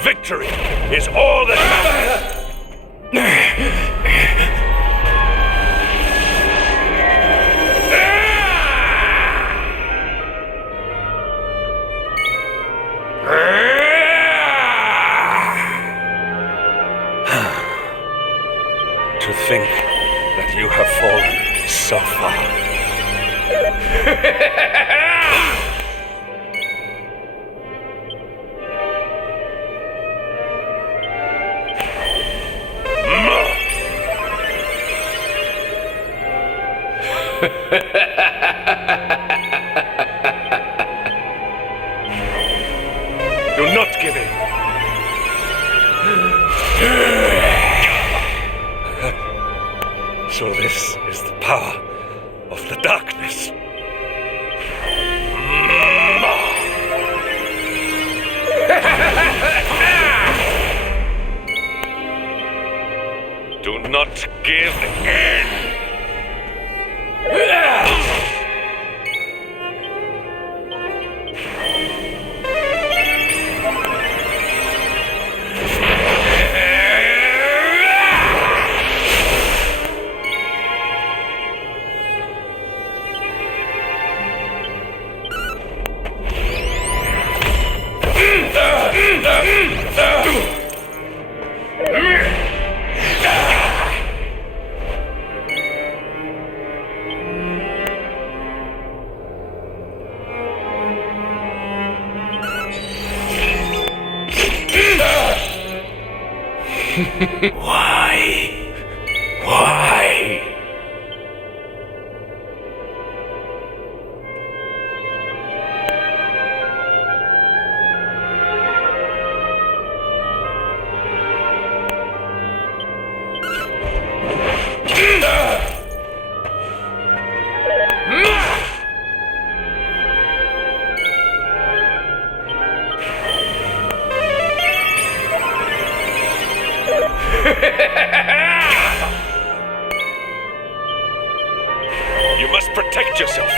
Victory is all that To think that you have fallen so far. Do not give in. So this is the power of the darkness. Do not give in. Why? You must protect yourself.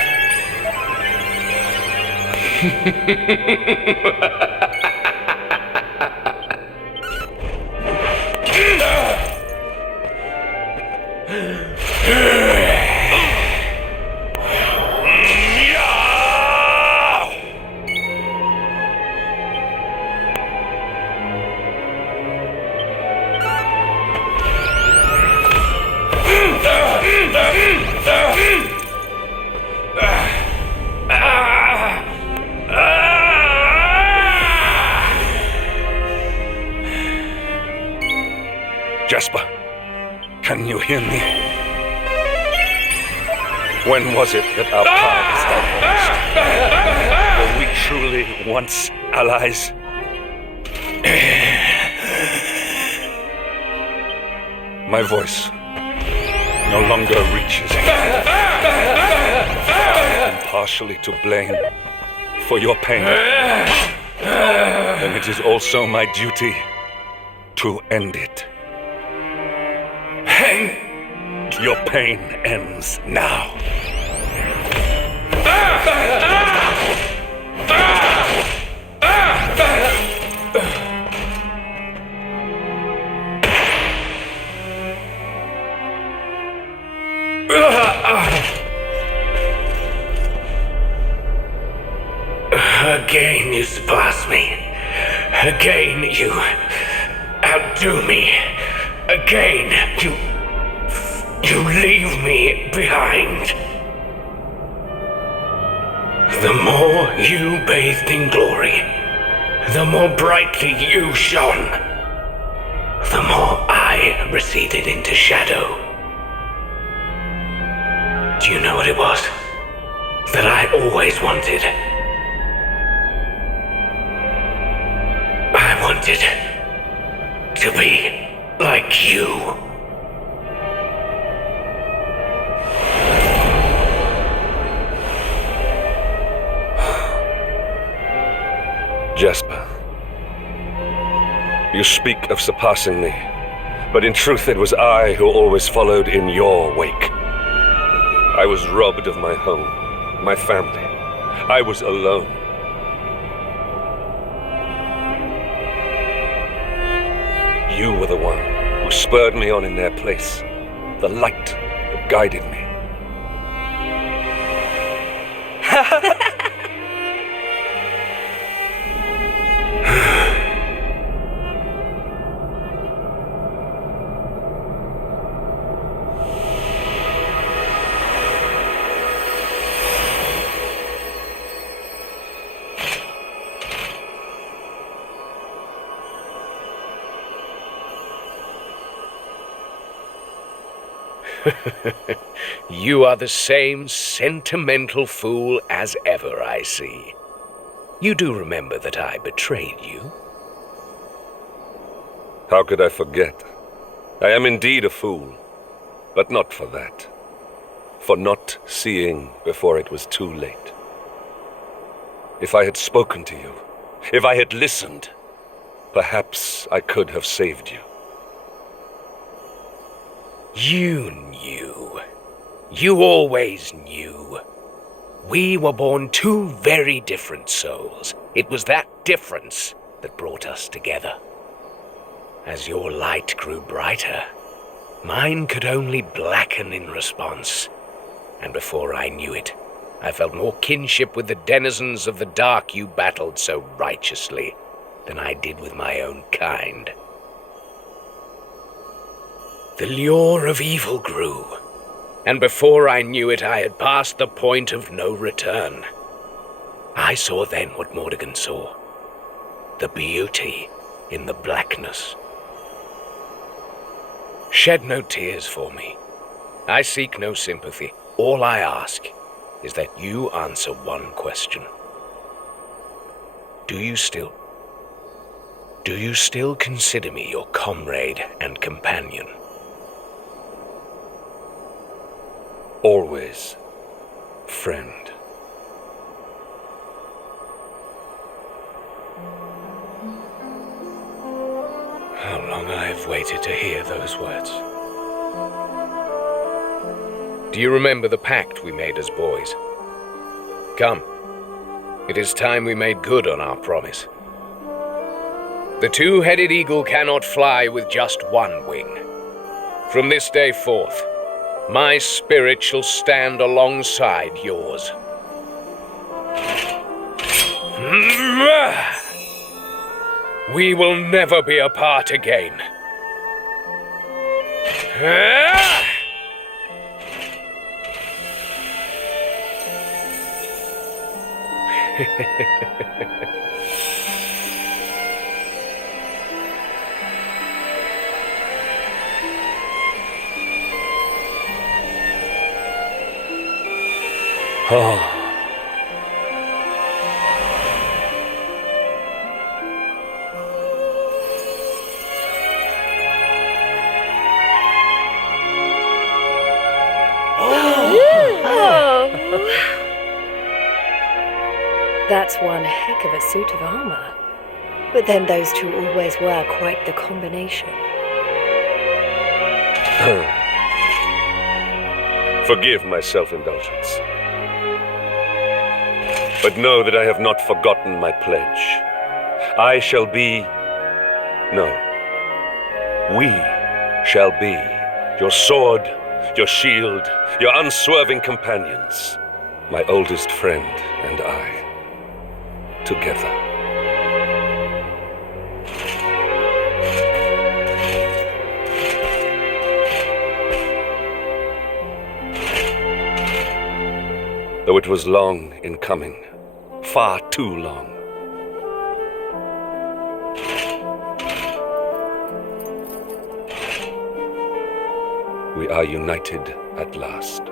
Jasper, can you hear me? When was it that our paths diverged? Were we truly once allies? My voice. no longer reaches me. I am partially to blame for your pain. And it is also my duty to end it. Your pain ends now. Again you surpass me. Again you outdo me. Again you leave me behind. The more you bathed in glory, the more brightly you shone, the more I receded into shadow. Do you know what it was that I always wanted? I wanted to be like you. Jasper, you speak of surpassing me, but in truth it was I who always followed in your wake. I was robbed of my home, my family. I was alone. You were the one who spurred me on in their place, the light that guided me. You are the same sentimental fool as ever, I see. You do remember that I betrayed you? How could I forget? I am indeed a fool, but not for that. For not seeing before it was too late. If I had spoken to you, if I had listened, perhaps I could have saved you. You knew. You always knew. We were born two very different souls. It was that difference that brought us together. As your light grew brighter, mine could only blacken in response. And before I knew it, I felt more kinship with the denizens of the dark you battled so righteously than I did with my own kind. The lure of evil grew, and before I knew it, I had passed the point of no return. I saw then what Mordegon saw, the beauty in the blackness. Shed no tears for me. I seek no sympathy. All I ask is that you answer one question. Do you still consider me your comrade and companion? Always, friend. How long I have waited to hear those words. Do you remember the pact we made as boys? Come, it is time we made good on our promise. The two-headed eagle cannot fly with just one wing. From this day forth, my spirit shall stand alongside yours. We will never be apart again. Oh. That's one heck of a suit of armor. But then those two always were quite the combination. Forgive my self-indulgence. But know that I have not forgotten my pledge. I shall be... No. We shall be your sword, your shield, your unswerving companions. My oldest friend and I. Together. Though it was long in coming, far too long. We are united at last.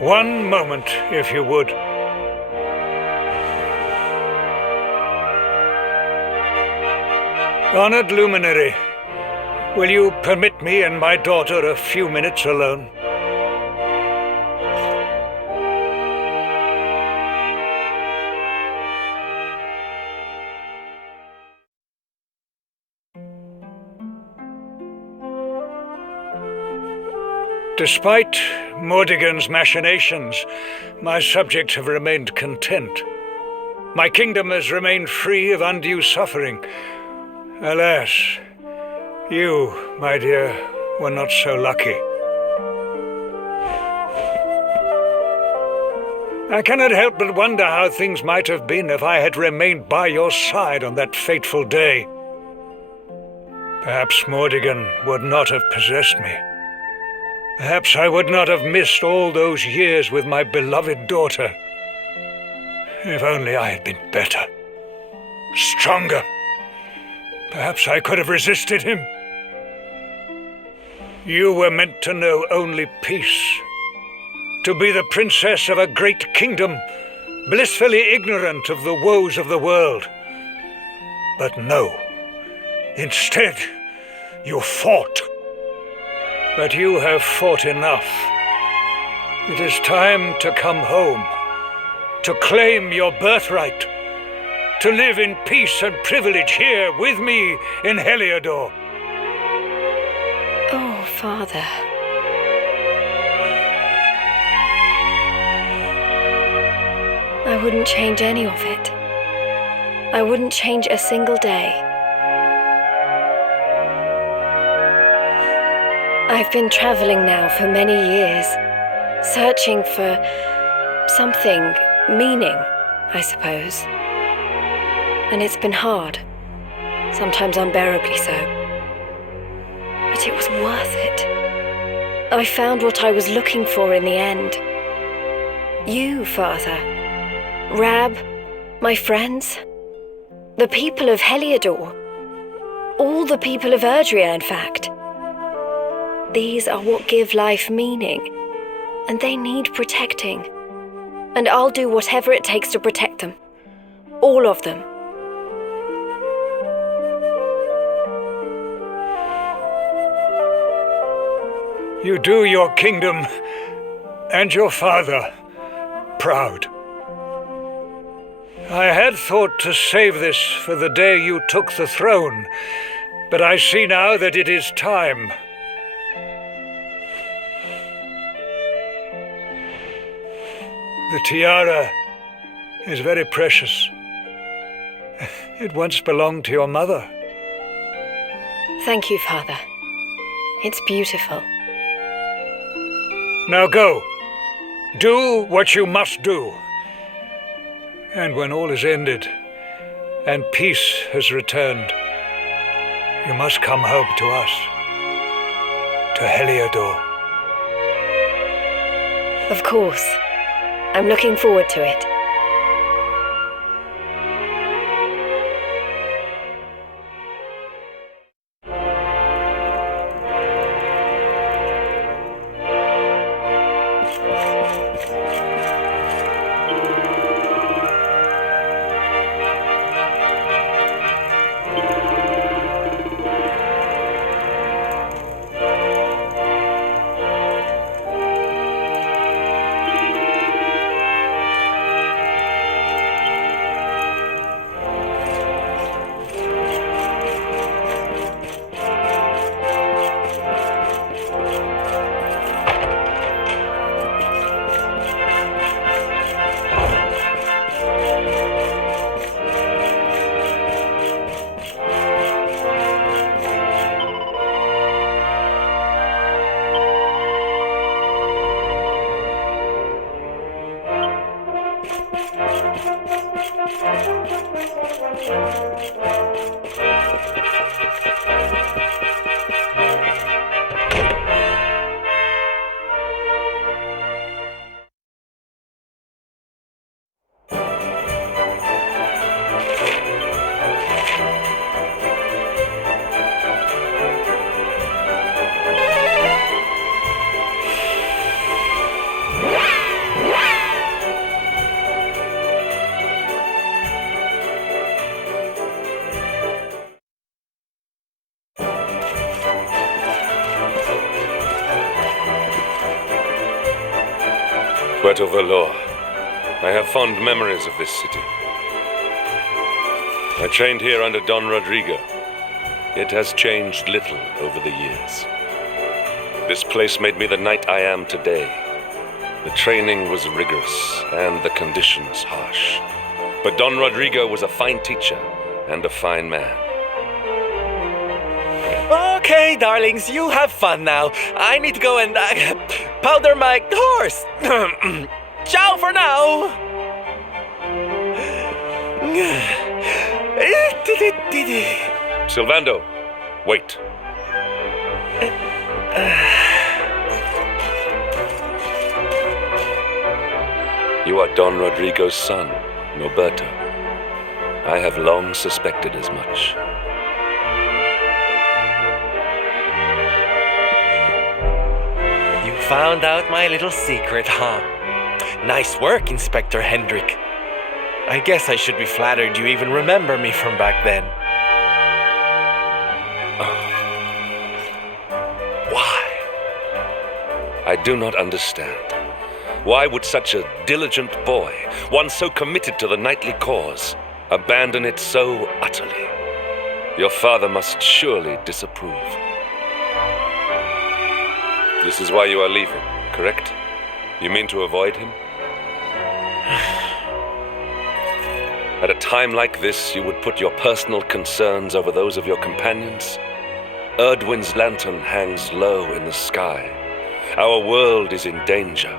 One moment, if you would. Honored luminary, will you permit me and my daughter a few minutes alone? Despite Mordigan's machinations, my subjects have remained content. My kingdom has remained free of undue suffering. Alas, you, my dear, were not so lucky. I cannot help but wonder how things might have been if I had remained by your side on that fateful day. Perhaps Mordigan would not have possessed me. Perhaps I would not have missed all those years with my beloved daughter. If only I had been better, stronger. Perhaps I could have resisted him. You were meant to know only peace, to be the princess of a great kingdom, blissfully ignorant of the woes of the world. But no, instead, you fought. But you have fought enough. It is time to come home, to claim your birthright, to live in peace and privilege here with me in Heliodor. Oh, Father. I wouldn't change any of it. I wouldn't change a single day. I've been traveling now for many years, searching for something, meaning, I suppose. And it's been hard, sometimes unbearably so. But it was worth it. I found what I was looking for in the end. You, Father. Rab, my friends. The people of Heliodor. All the people of Erdrea, in fact. These are what give life meaning, and they need protecting. And I'll do whatever it takes to protect them. All of them. You do your kingdom and your father proud. I had thought to save this for the day you took the throne, but I see now that it is time. The tiara is very precious. It once belonged to your mother. Thank you, Father. It's beautiful. Now go. Do what you must do. And when all is ended, and peace has returned, you must come home to us, to Heliodor. Of course. I'm looking forward to it. Puerto Valor. I have fond memories of this city. I trained here under Don Rodrigo. It has changed little over the years. This place made me the knight I am today. The training was rigorous and the conditions harsh. But Don Rodrigo was a fine teacher and a fine man. Okay, darlings, you have fun now. I need to go and powder my horse. Ciao for now. Sylvando, wait. You are Don Rodrigo's son, Norberto. I have long suspected as much. You found out my little secret, huh? Nice work, Inspector Hendrik. I guess I should be flattered you even remember me from back then. Why? I do not understand. Why would such a diligent boy, one so committed to the knightly cause, abandon it so utterly? Your father must surely disapprove. This is why you are leaving, correct? You mean to avoid him? At a time like this, you would put your personal concerns over those of your companions? Erdwin's lantern hangs low in the sky. Our world is in danger.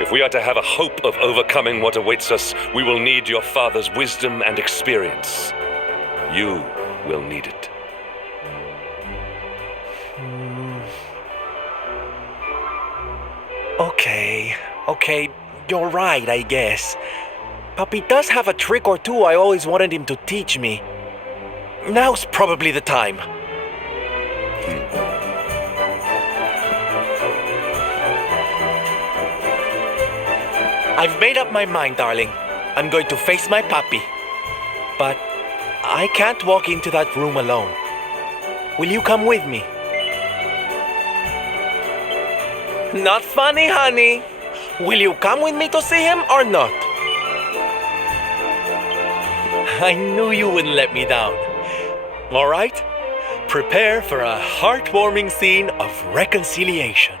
If we are to have a hope of overcoming what awaits us, we will need your father's wisdom and experience. You will need it. Okay, you're right, I guess. Papi does have a trick or two I always wanted him to teach me. Now's probably the time. I've made up my mind, darling. I'm going to face my papi. But I can't walk into that room alone. Will you come with me? Not funny, honey. Will you come with me to see him or not? I knew you wouldn't let me down. All right? Prepare for a heartwarming scene of reconciliation.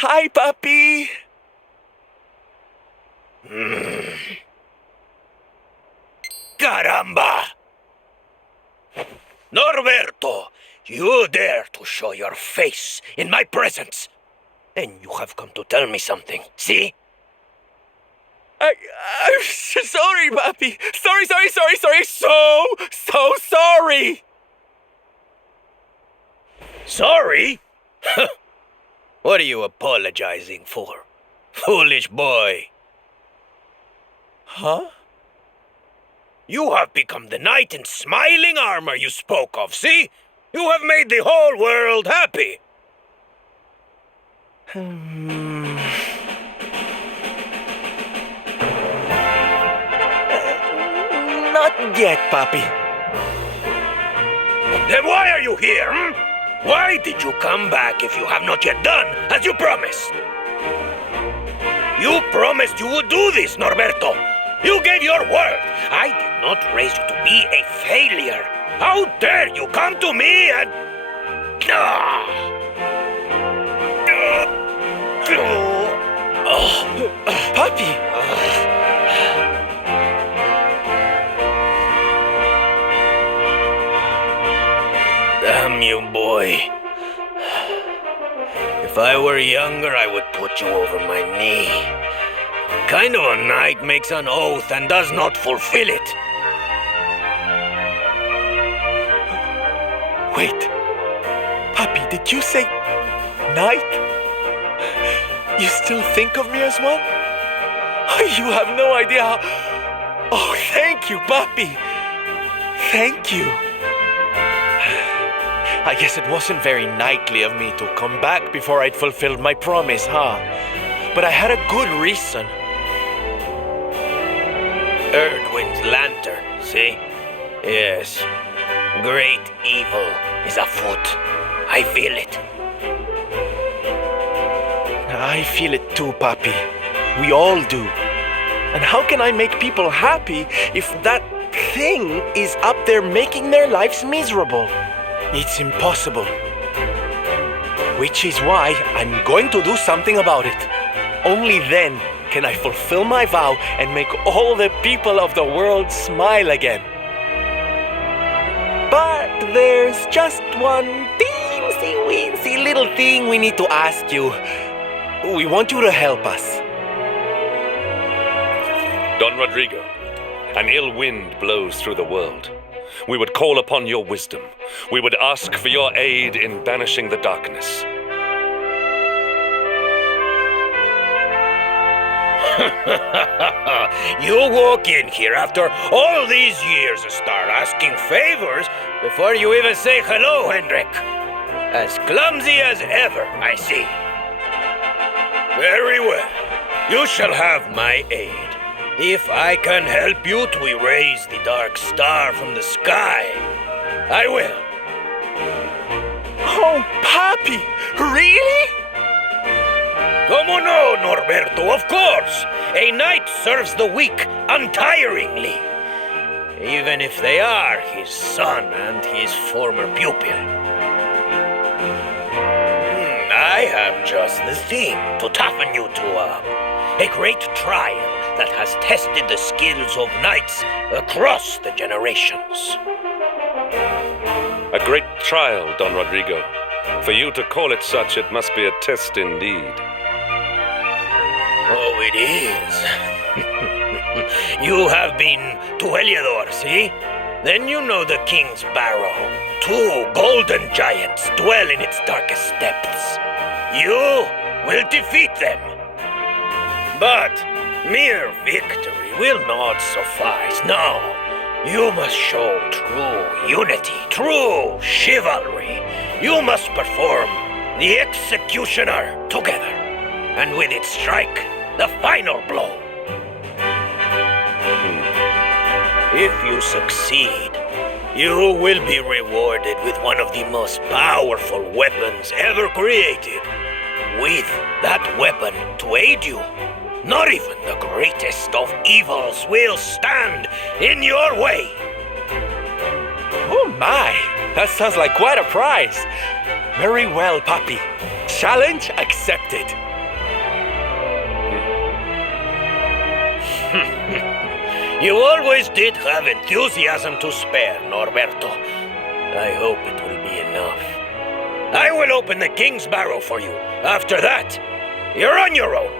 Hi, papi. Caramba! Norberto, you dare to show your face in my presence. And you have come to tell me something, see? I'm sorry, papi. Sorry. So sorry. Sorry? What are you apologizing for? Foolish boy. Huh? You have become the knight in smiling armor you spoke of, see? You have made the whole world happy. Not yet, papi. Then why are you here, Why did you come back if you have not yet done as you promised? You promised you would do this, Norberto. You gave your word. I did not raise you to be a failure. How dare you come to me and... Papi! Damn you, boy. If I were younger, I would put you over my knee. Kind of a knight makes an oath and does not fulfill it. Wait. Papi, did you say knight? You still think of me as one? You have no idea how... Oh, thank you, papi. Thank you. I guess it wasn't very knightly of me to come back before I'd fulfilled my promise, huh? But I had a good reason. Erdwin's lantern, see? Yes. Great evil is afoot. I feel it. I feel it too, papi. We all do. And how can I make people happy if that thing is up there making their lives miserable? It's impossible. Which is why I'm going to do something about it. Only then can I fulfill my vow and make all the people of the world smile again. But there's just one teensy-weensy little thing we need to ask you. We want you to help us. Don Rodrigo, an ill wind blows through the world. We would call upon your wisdom. We would ask for your aid in banishing the darkness. You walk in here after all these years and start asking favors before you even say hello, Hendrik. As clumsy as ever, I see. Very well. You shall have my aid. If I can help you to erase the dark star from the sky, I will. Oh, Papi, really? Como no, Norberto, of course. A knight serves the weak untiringly, even if they are his son and his former pupil. I have just the thing to toughen you to a great trial that has tested the skills of knights across the generations. A great trial, Don Rodrigo. For you to call it such, it must be a test indeed. Oh, it is. You have been to Heliodor, see? Then you know the King's Barrow. 2 golden giants dwell in its darkest depths. You will defeat them. But mere victory will not suffice. No, you must show true unity, true chivalry. You must perform the executioner together, and with it strike the final blow. If you succeed, you will be rewarded with one of the most powerful weapons ever created. With that weapon to aid you, not even the greatest of evils will stand in your way. Oh my, that sounds like quite a prize. Very well, Papi. Challenge accepted. You always did have enthusiasm to spare, Norberto. I hope it will be enough. I will open the King's Barrow for you. After that, you're on your own.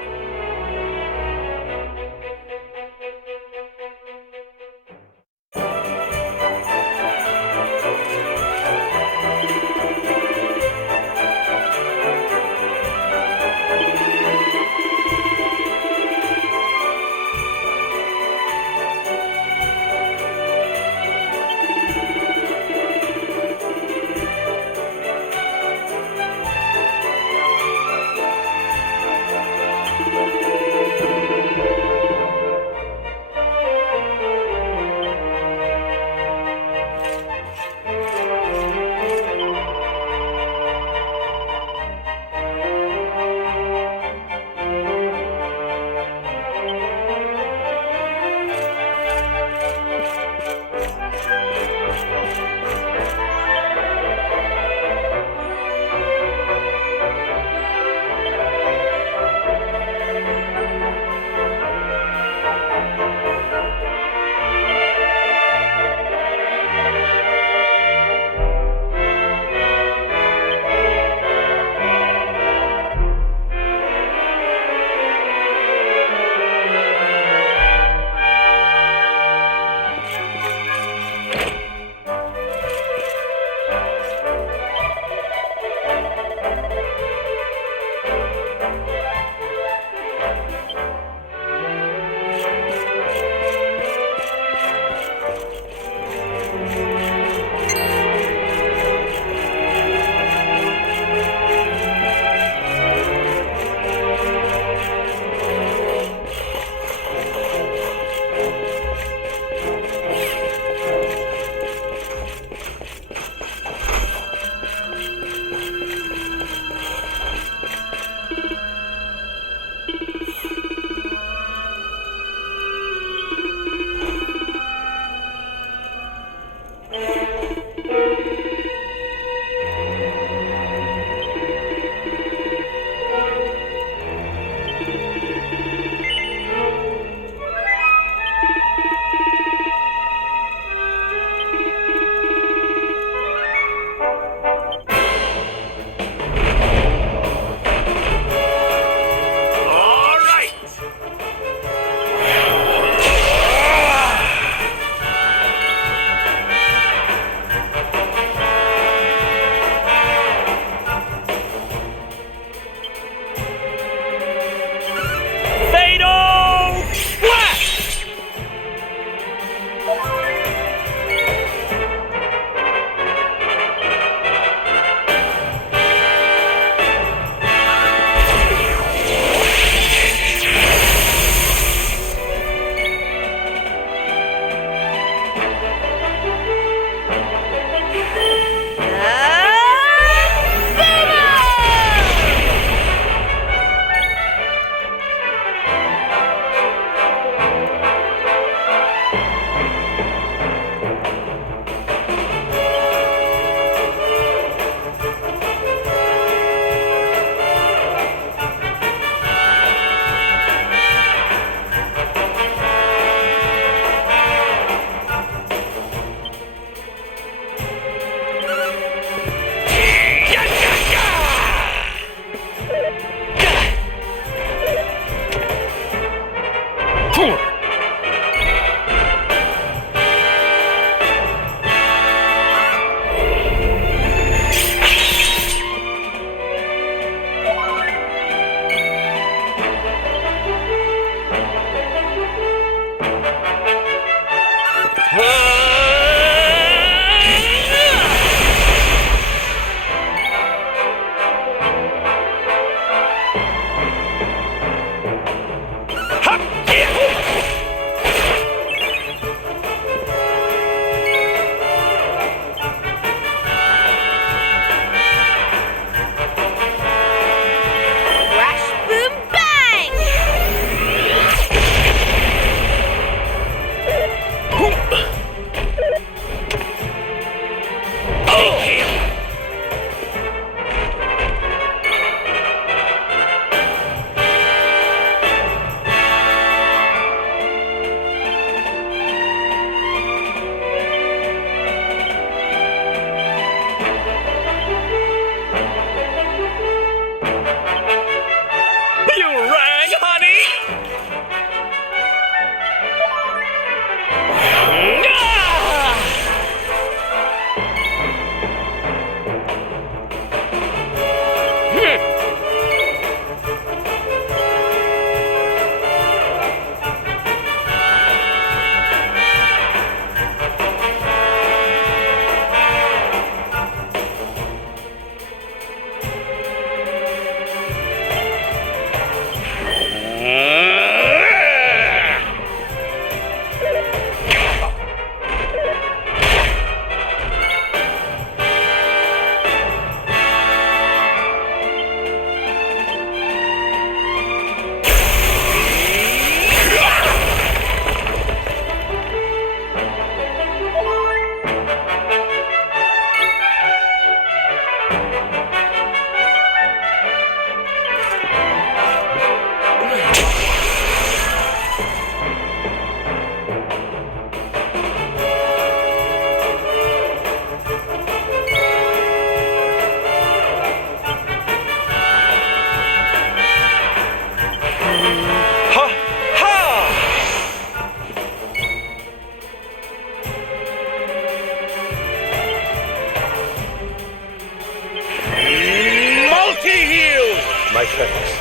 My thanks.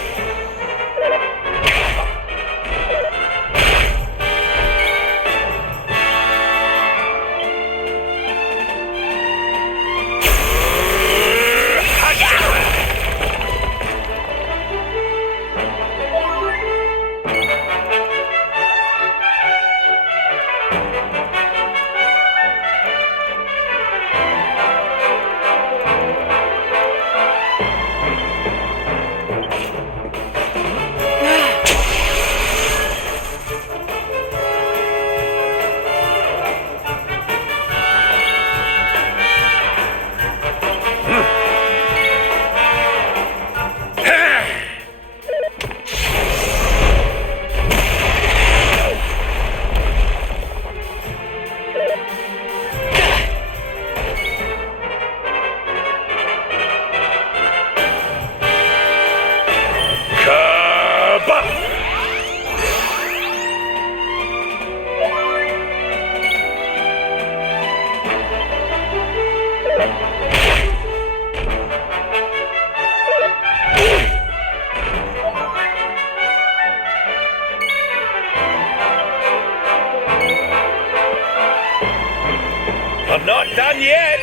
I'm not done yet!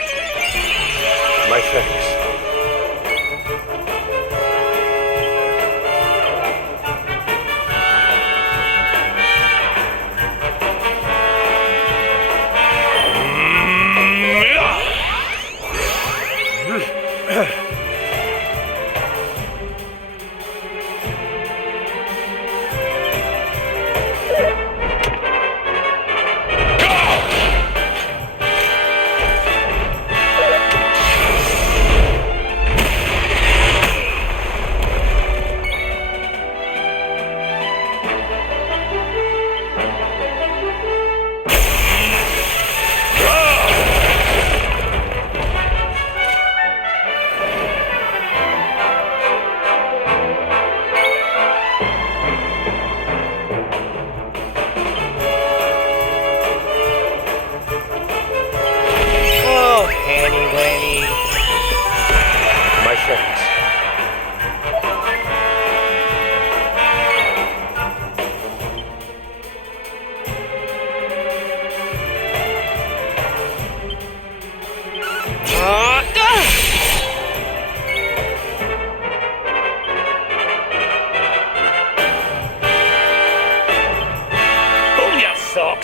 My thanks.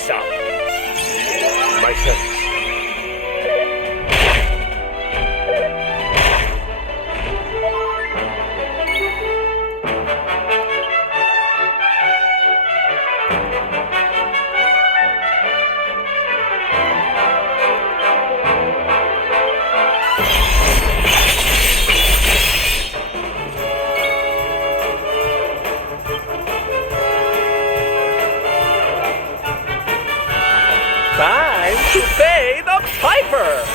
mix up. My thanks. Time to pay the piper!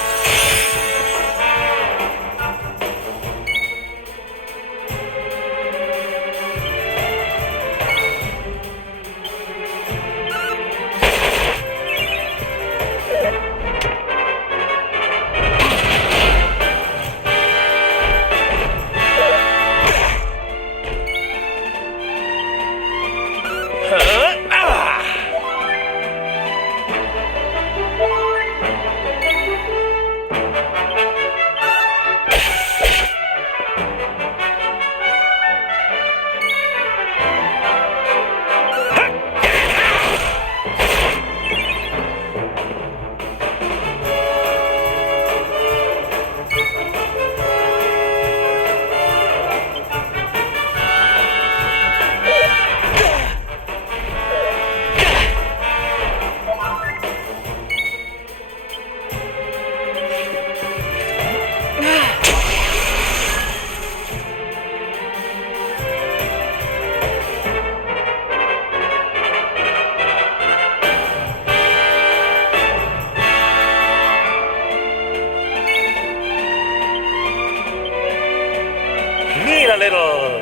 Need a little...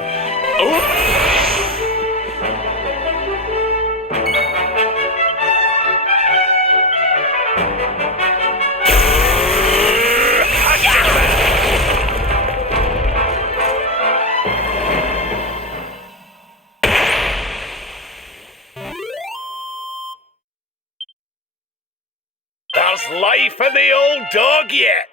There's life in the old dog yet.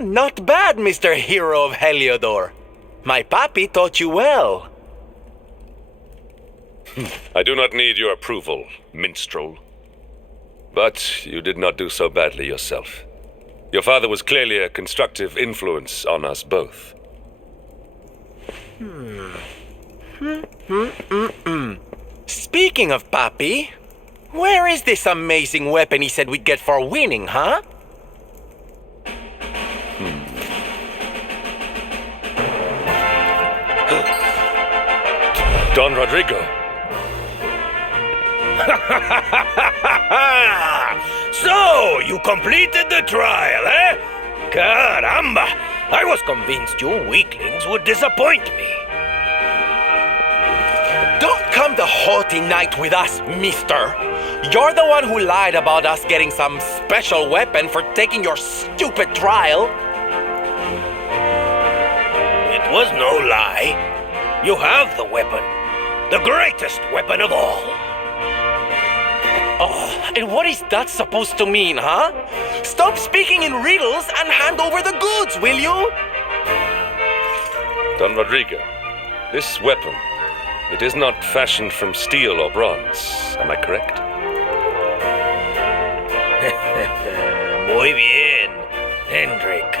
Not bad, Mr. Hero of Heliodor. My papi taught you well. I do not need your approval, minstrel. But you did not do so badly yourself. Your father was clearly a constructive influence on us both. Speaking of papi, where is this amazing weapon he said we'd get for winning, huh? Don Rodrigo. So, you completed the trial, eh? Caramba! I was convinced you weaklings would disappoint me. Don't come the haughty knight with us, mister. You're the one who lied about us getting some special weapon for taking your stupid trial. It was no lie. You have the weapon. The greatest weapon of all. Oh, and what is that supposed to mean, huh? Stop speaking in riddles and hand over the goods, will you? Don Rodrigo, this weapon, it is not fashioned from steel or bronze. Am I correct? Muy bien, Hendrik.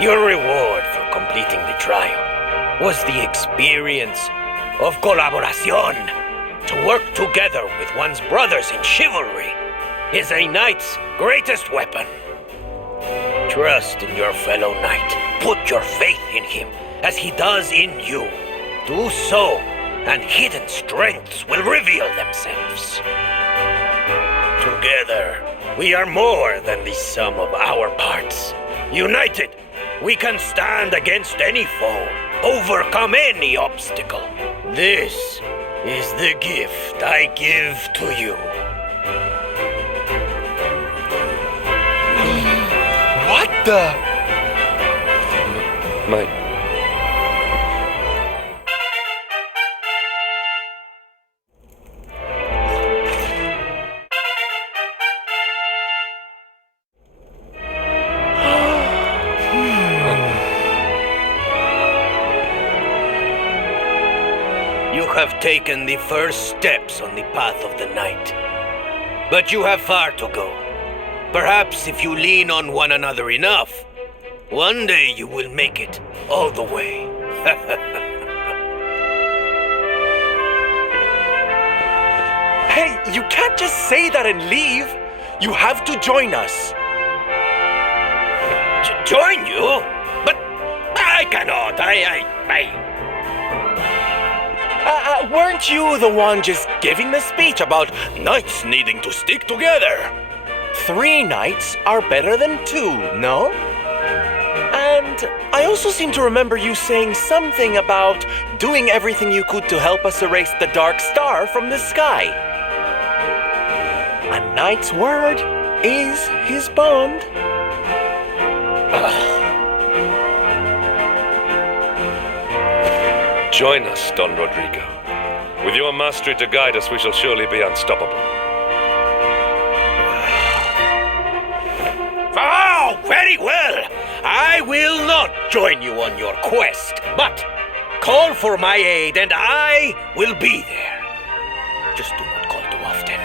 Your reward for completing the trial was the experience of collaboración. To work together with one's brothers in chivalry is a knight's greatest weapon. Trust in your fellow knight. Put your faith in him as he does in you. Do so, and hidden strengths will reveal themselves. Together, we are more than the sum of our parts. United, we can stand against any foe, overcome any obstacle. This is the gift I give to you. What the? My... have taken the first steps on the path of the night. But you have far to go. Perhaps if you lean on one another enough, one day you will make it all the way. Hey, you can't just say that and leave. You have to join us. Join you? But I cannot. Weren't you the one just giving the speech about knights needing to stick together? 3 knights are better than 2, no? And I also seem to remember you saying something about doing everything you could to help us erase the dark star from the sky. A knight's word is his bond. Join us, Don Rodrigo. With your mastery to guide us, we shall surely be unstoppable. Oh, very well. I will not join you on your quest, but call for my aid and I will be there. Just do not call too often.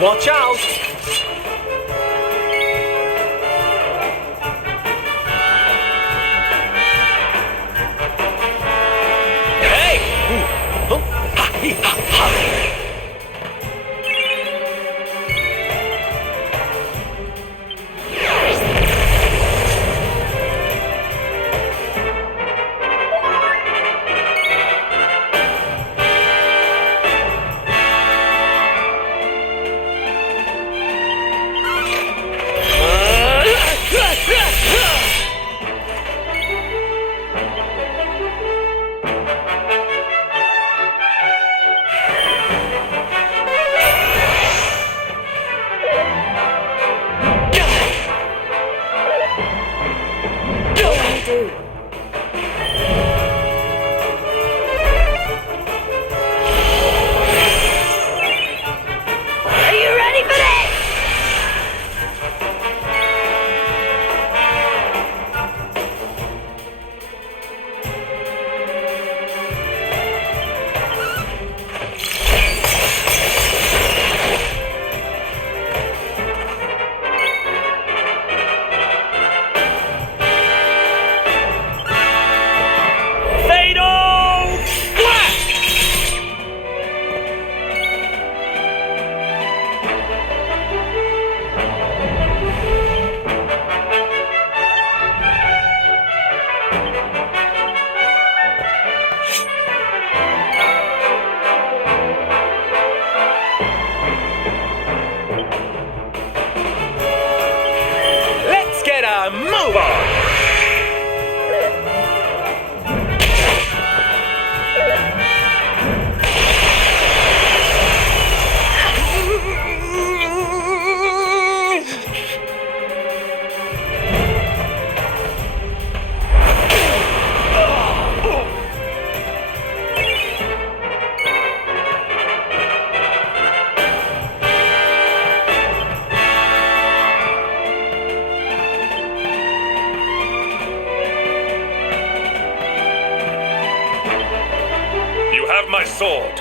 Watch out! Move on! My sword.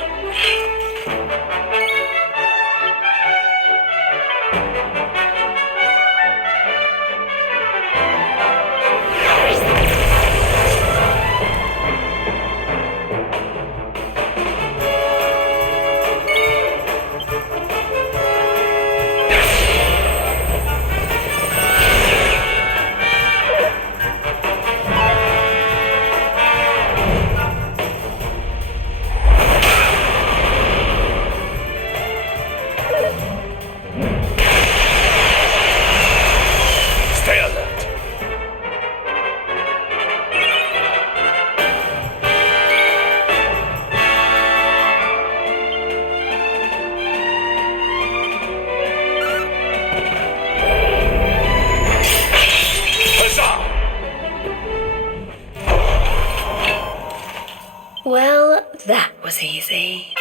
Well, that was easy.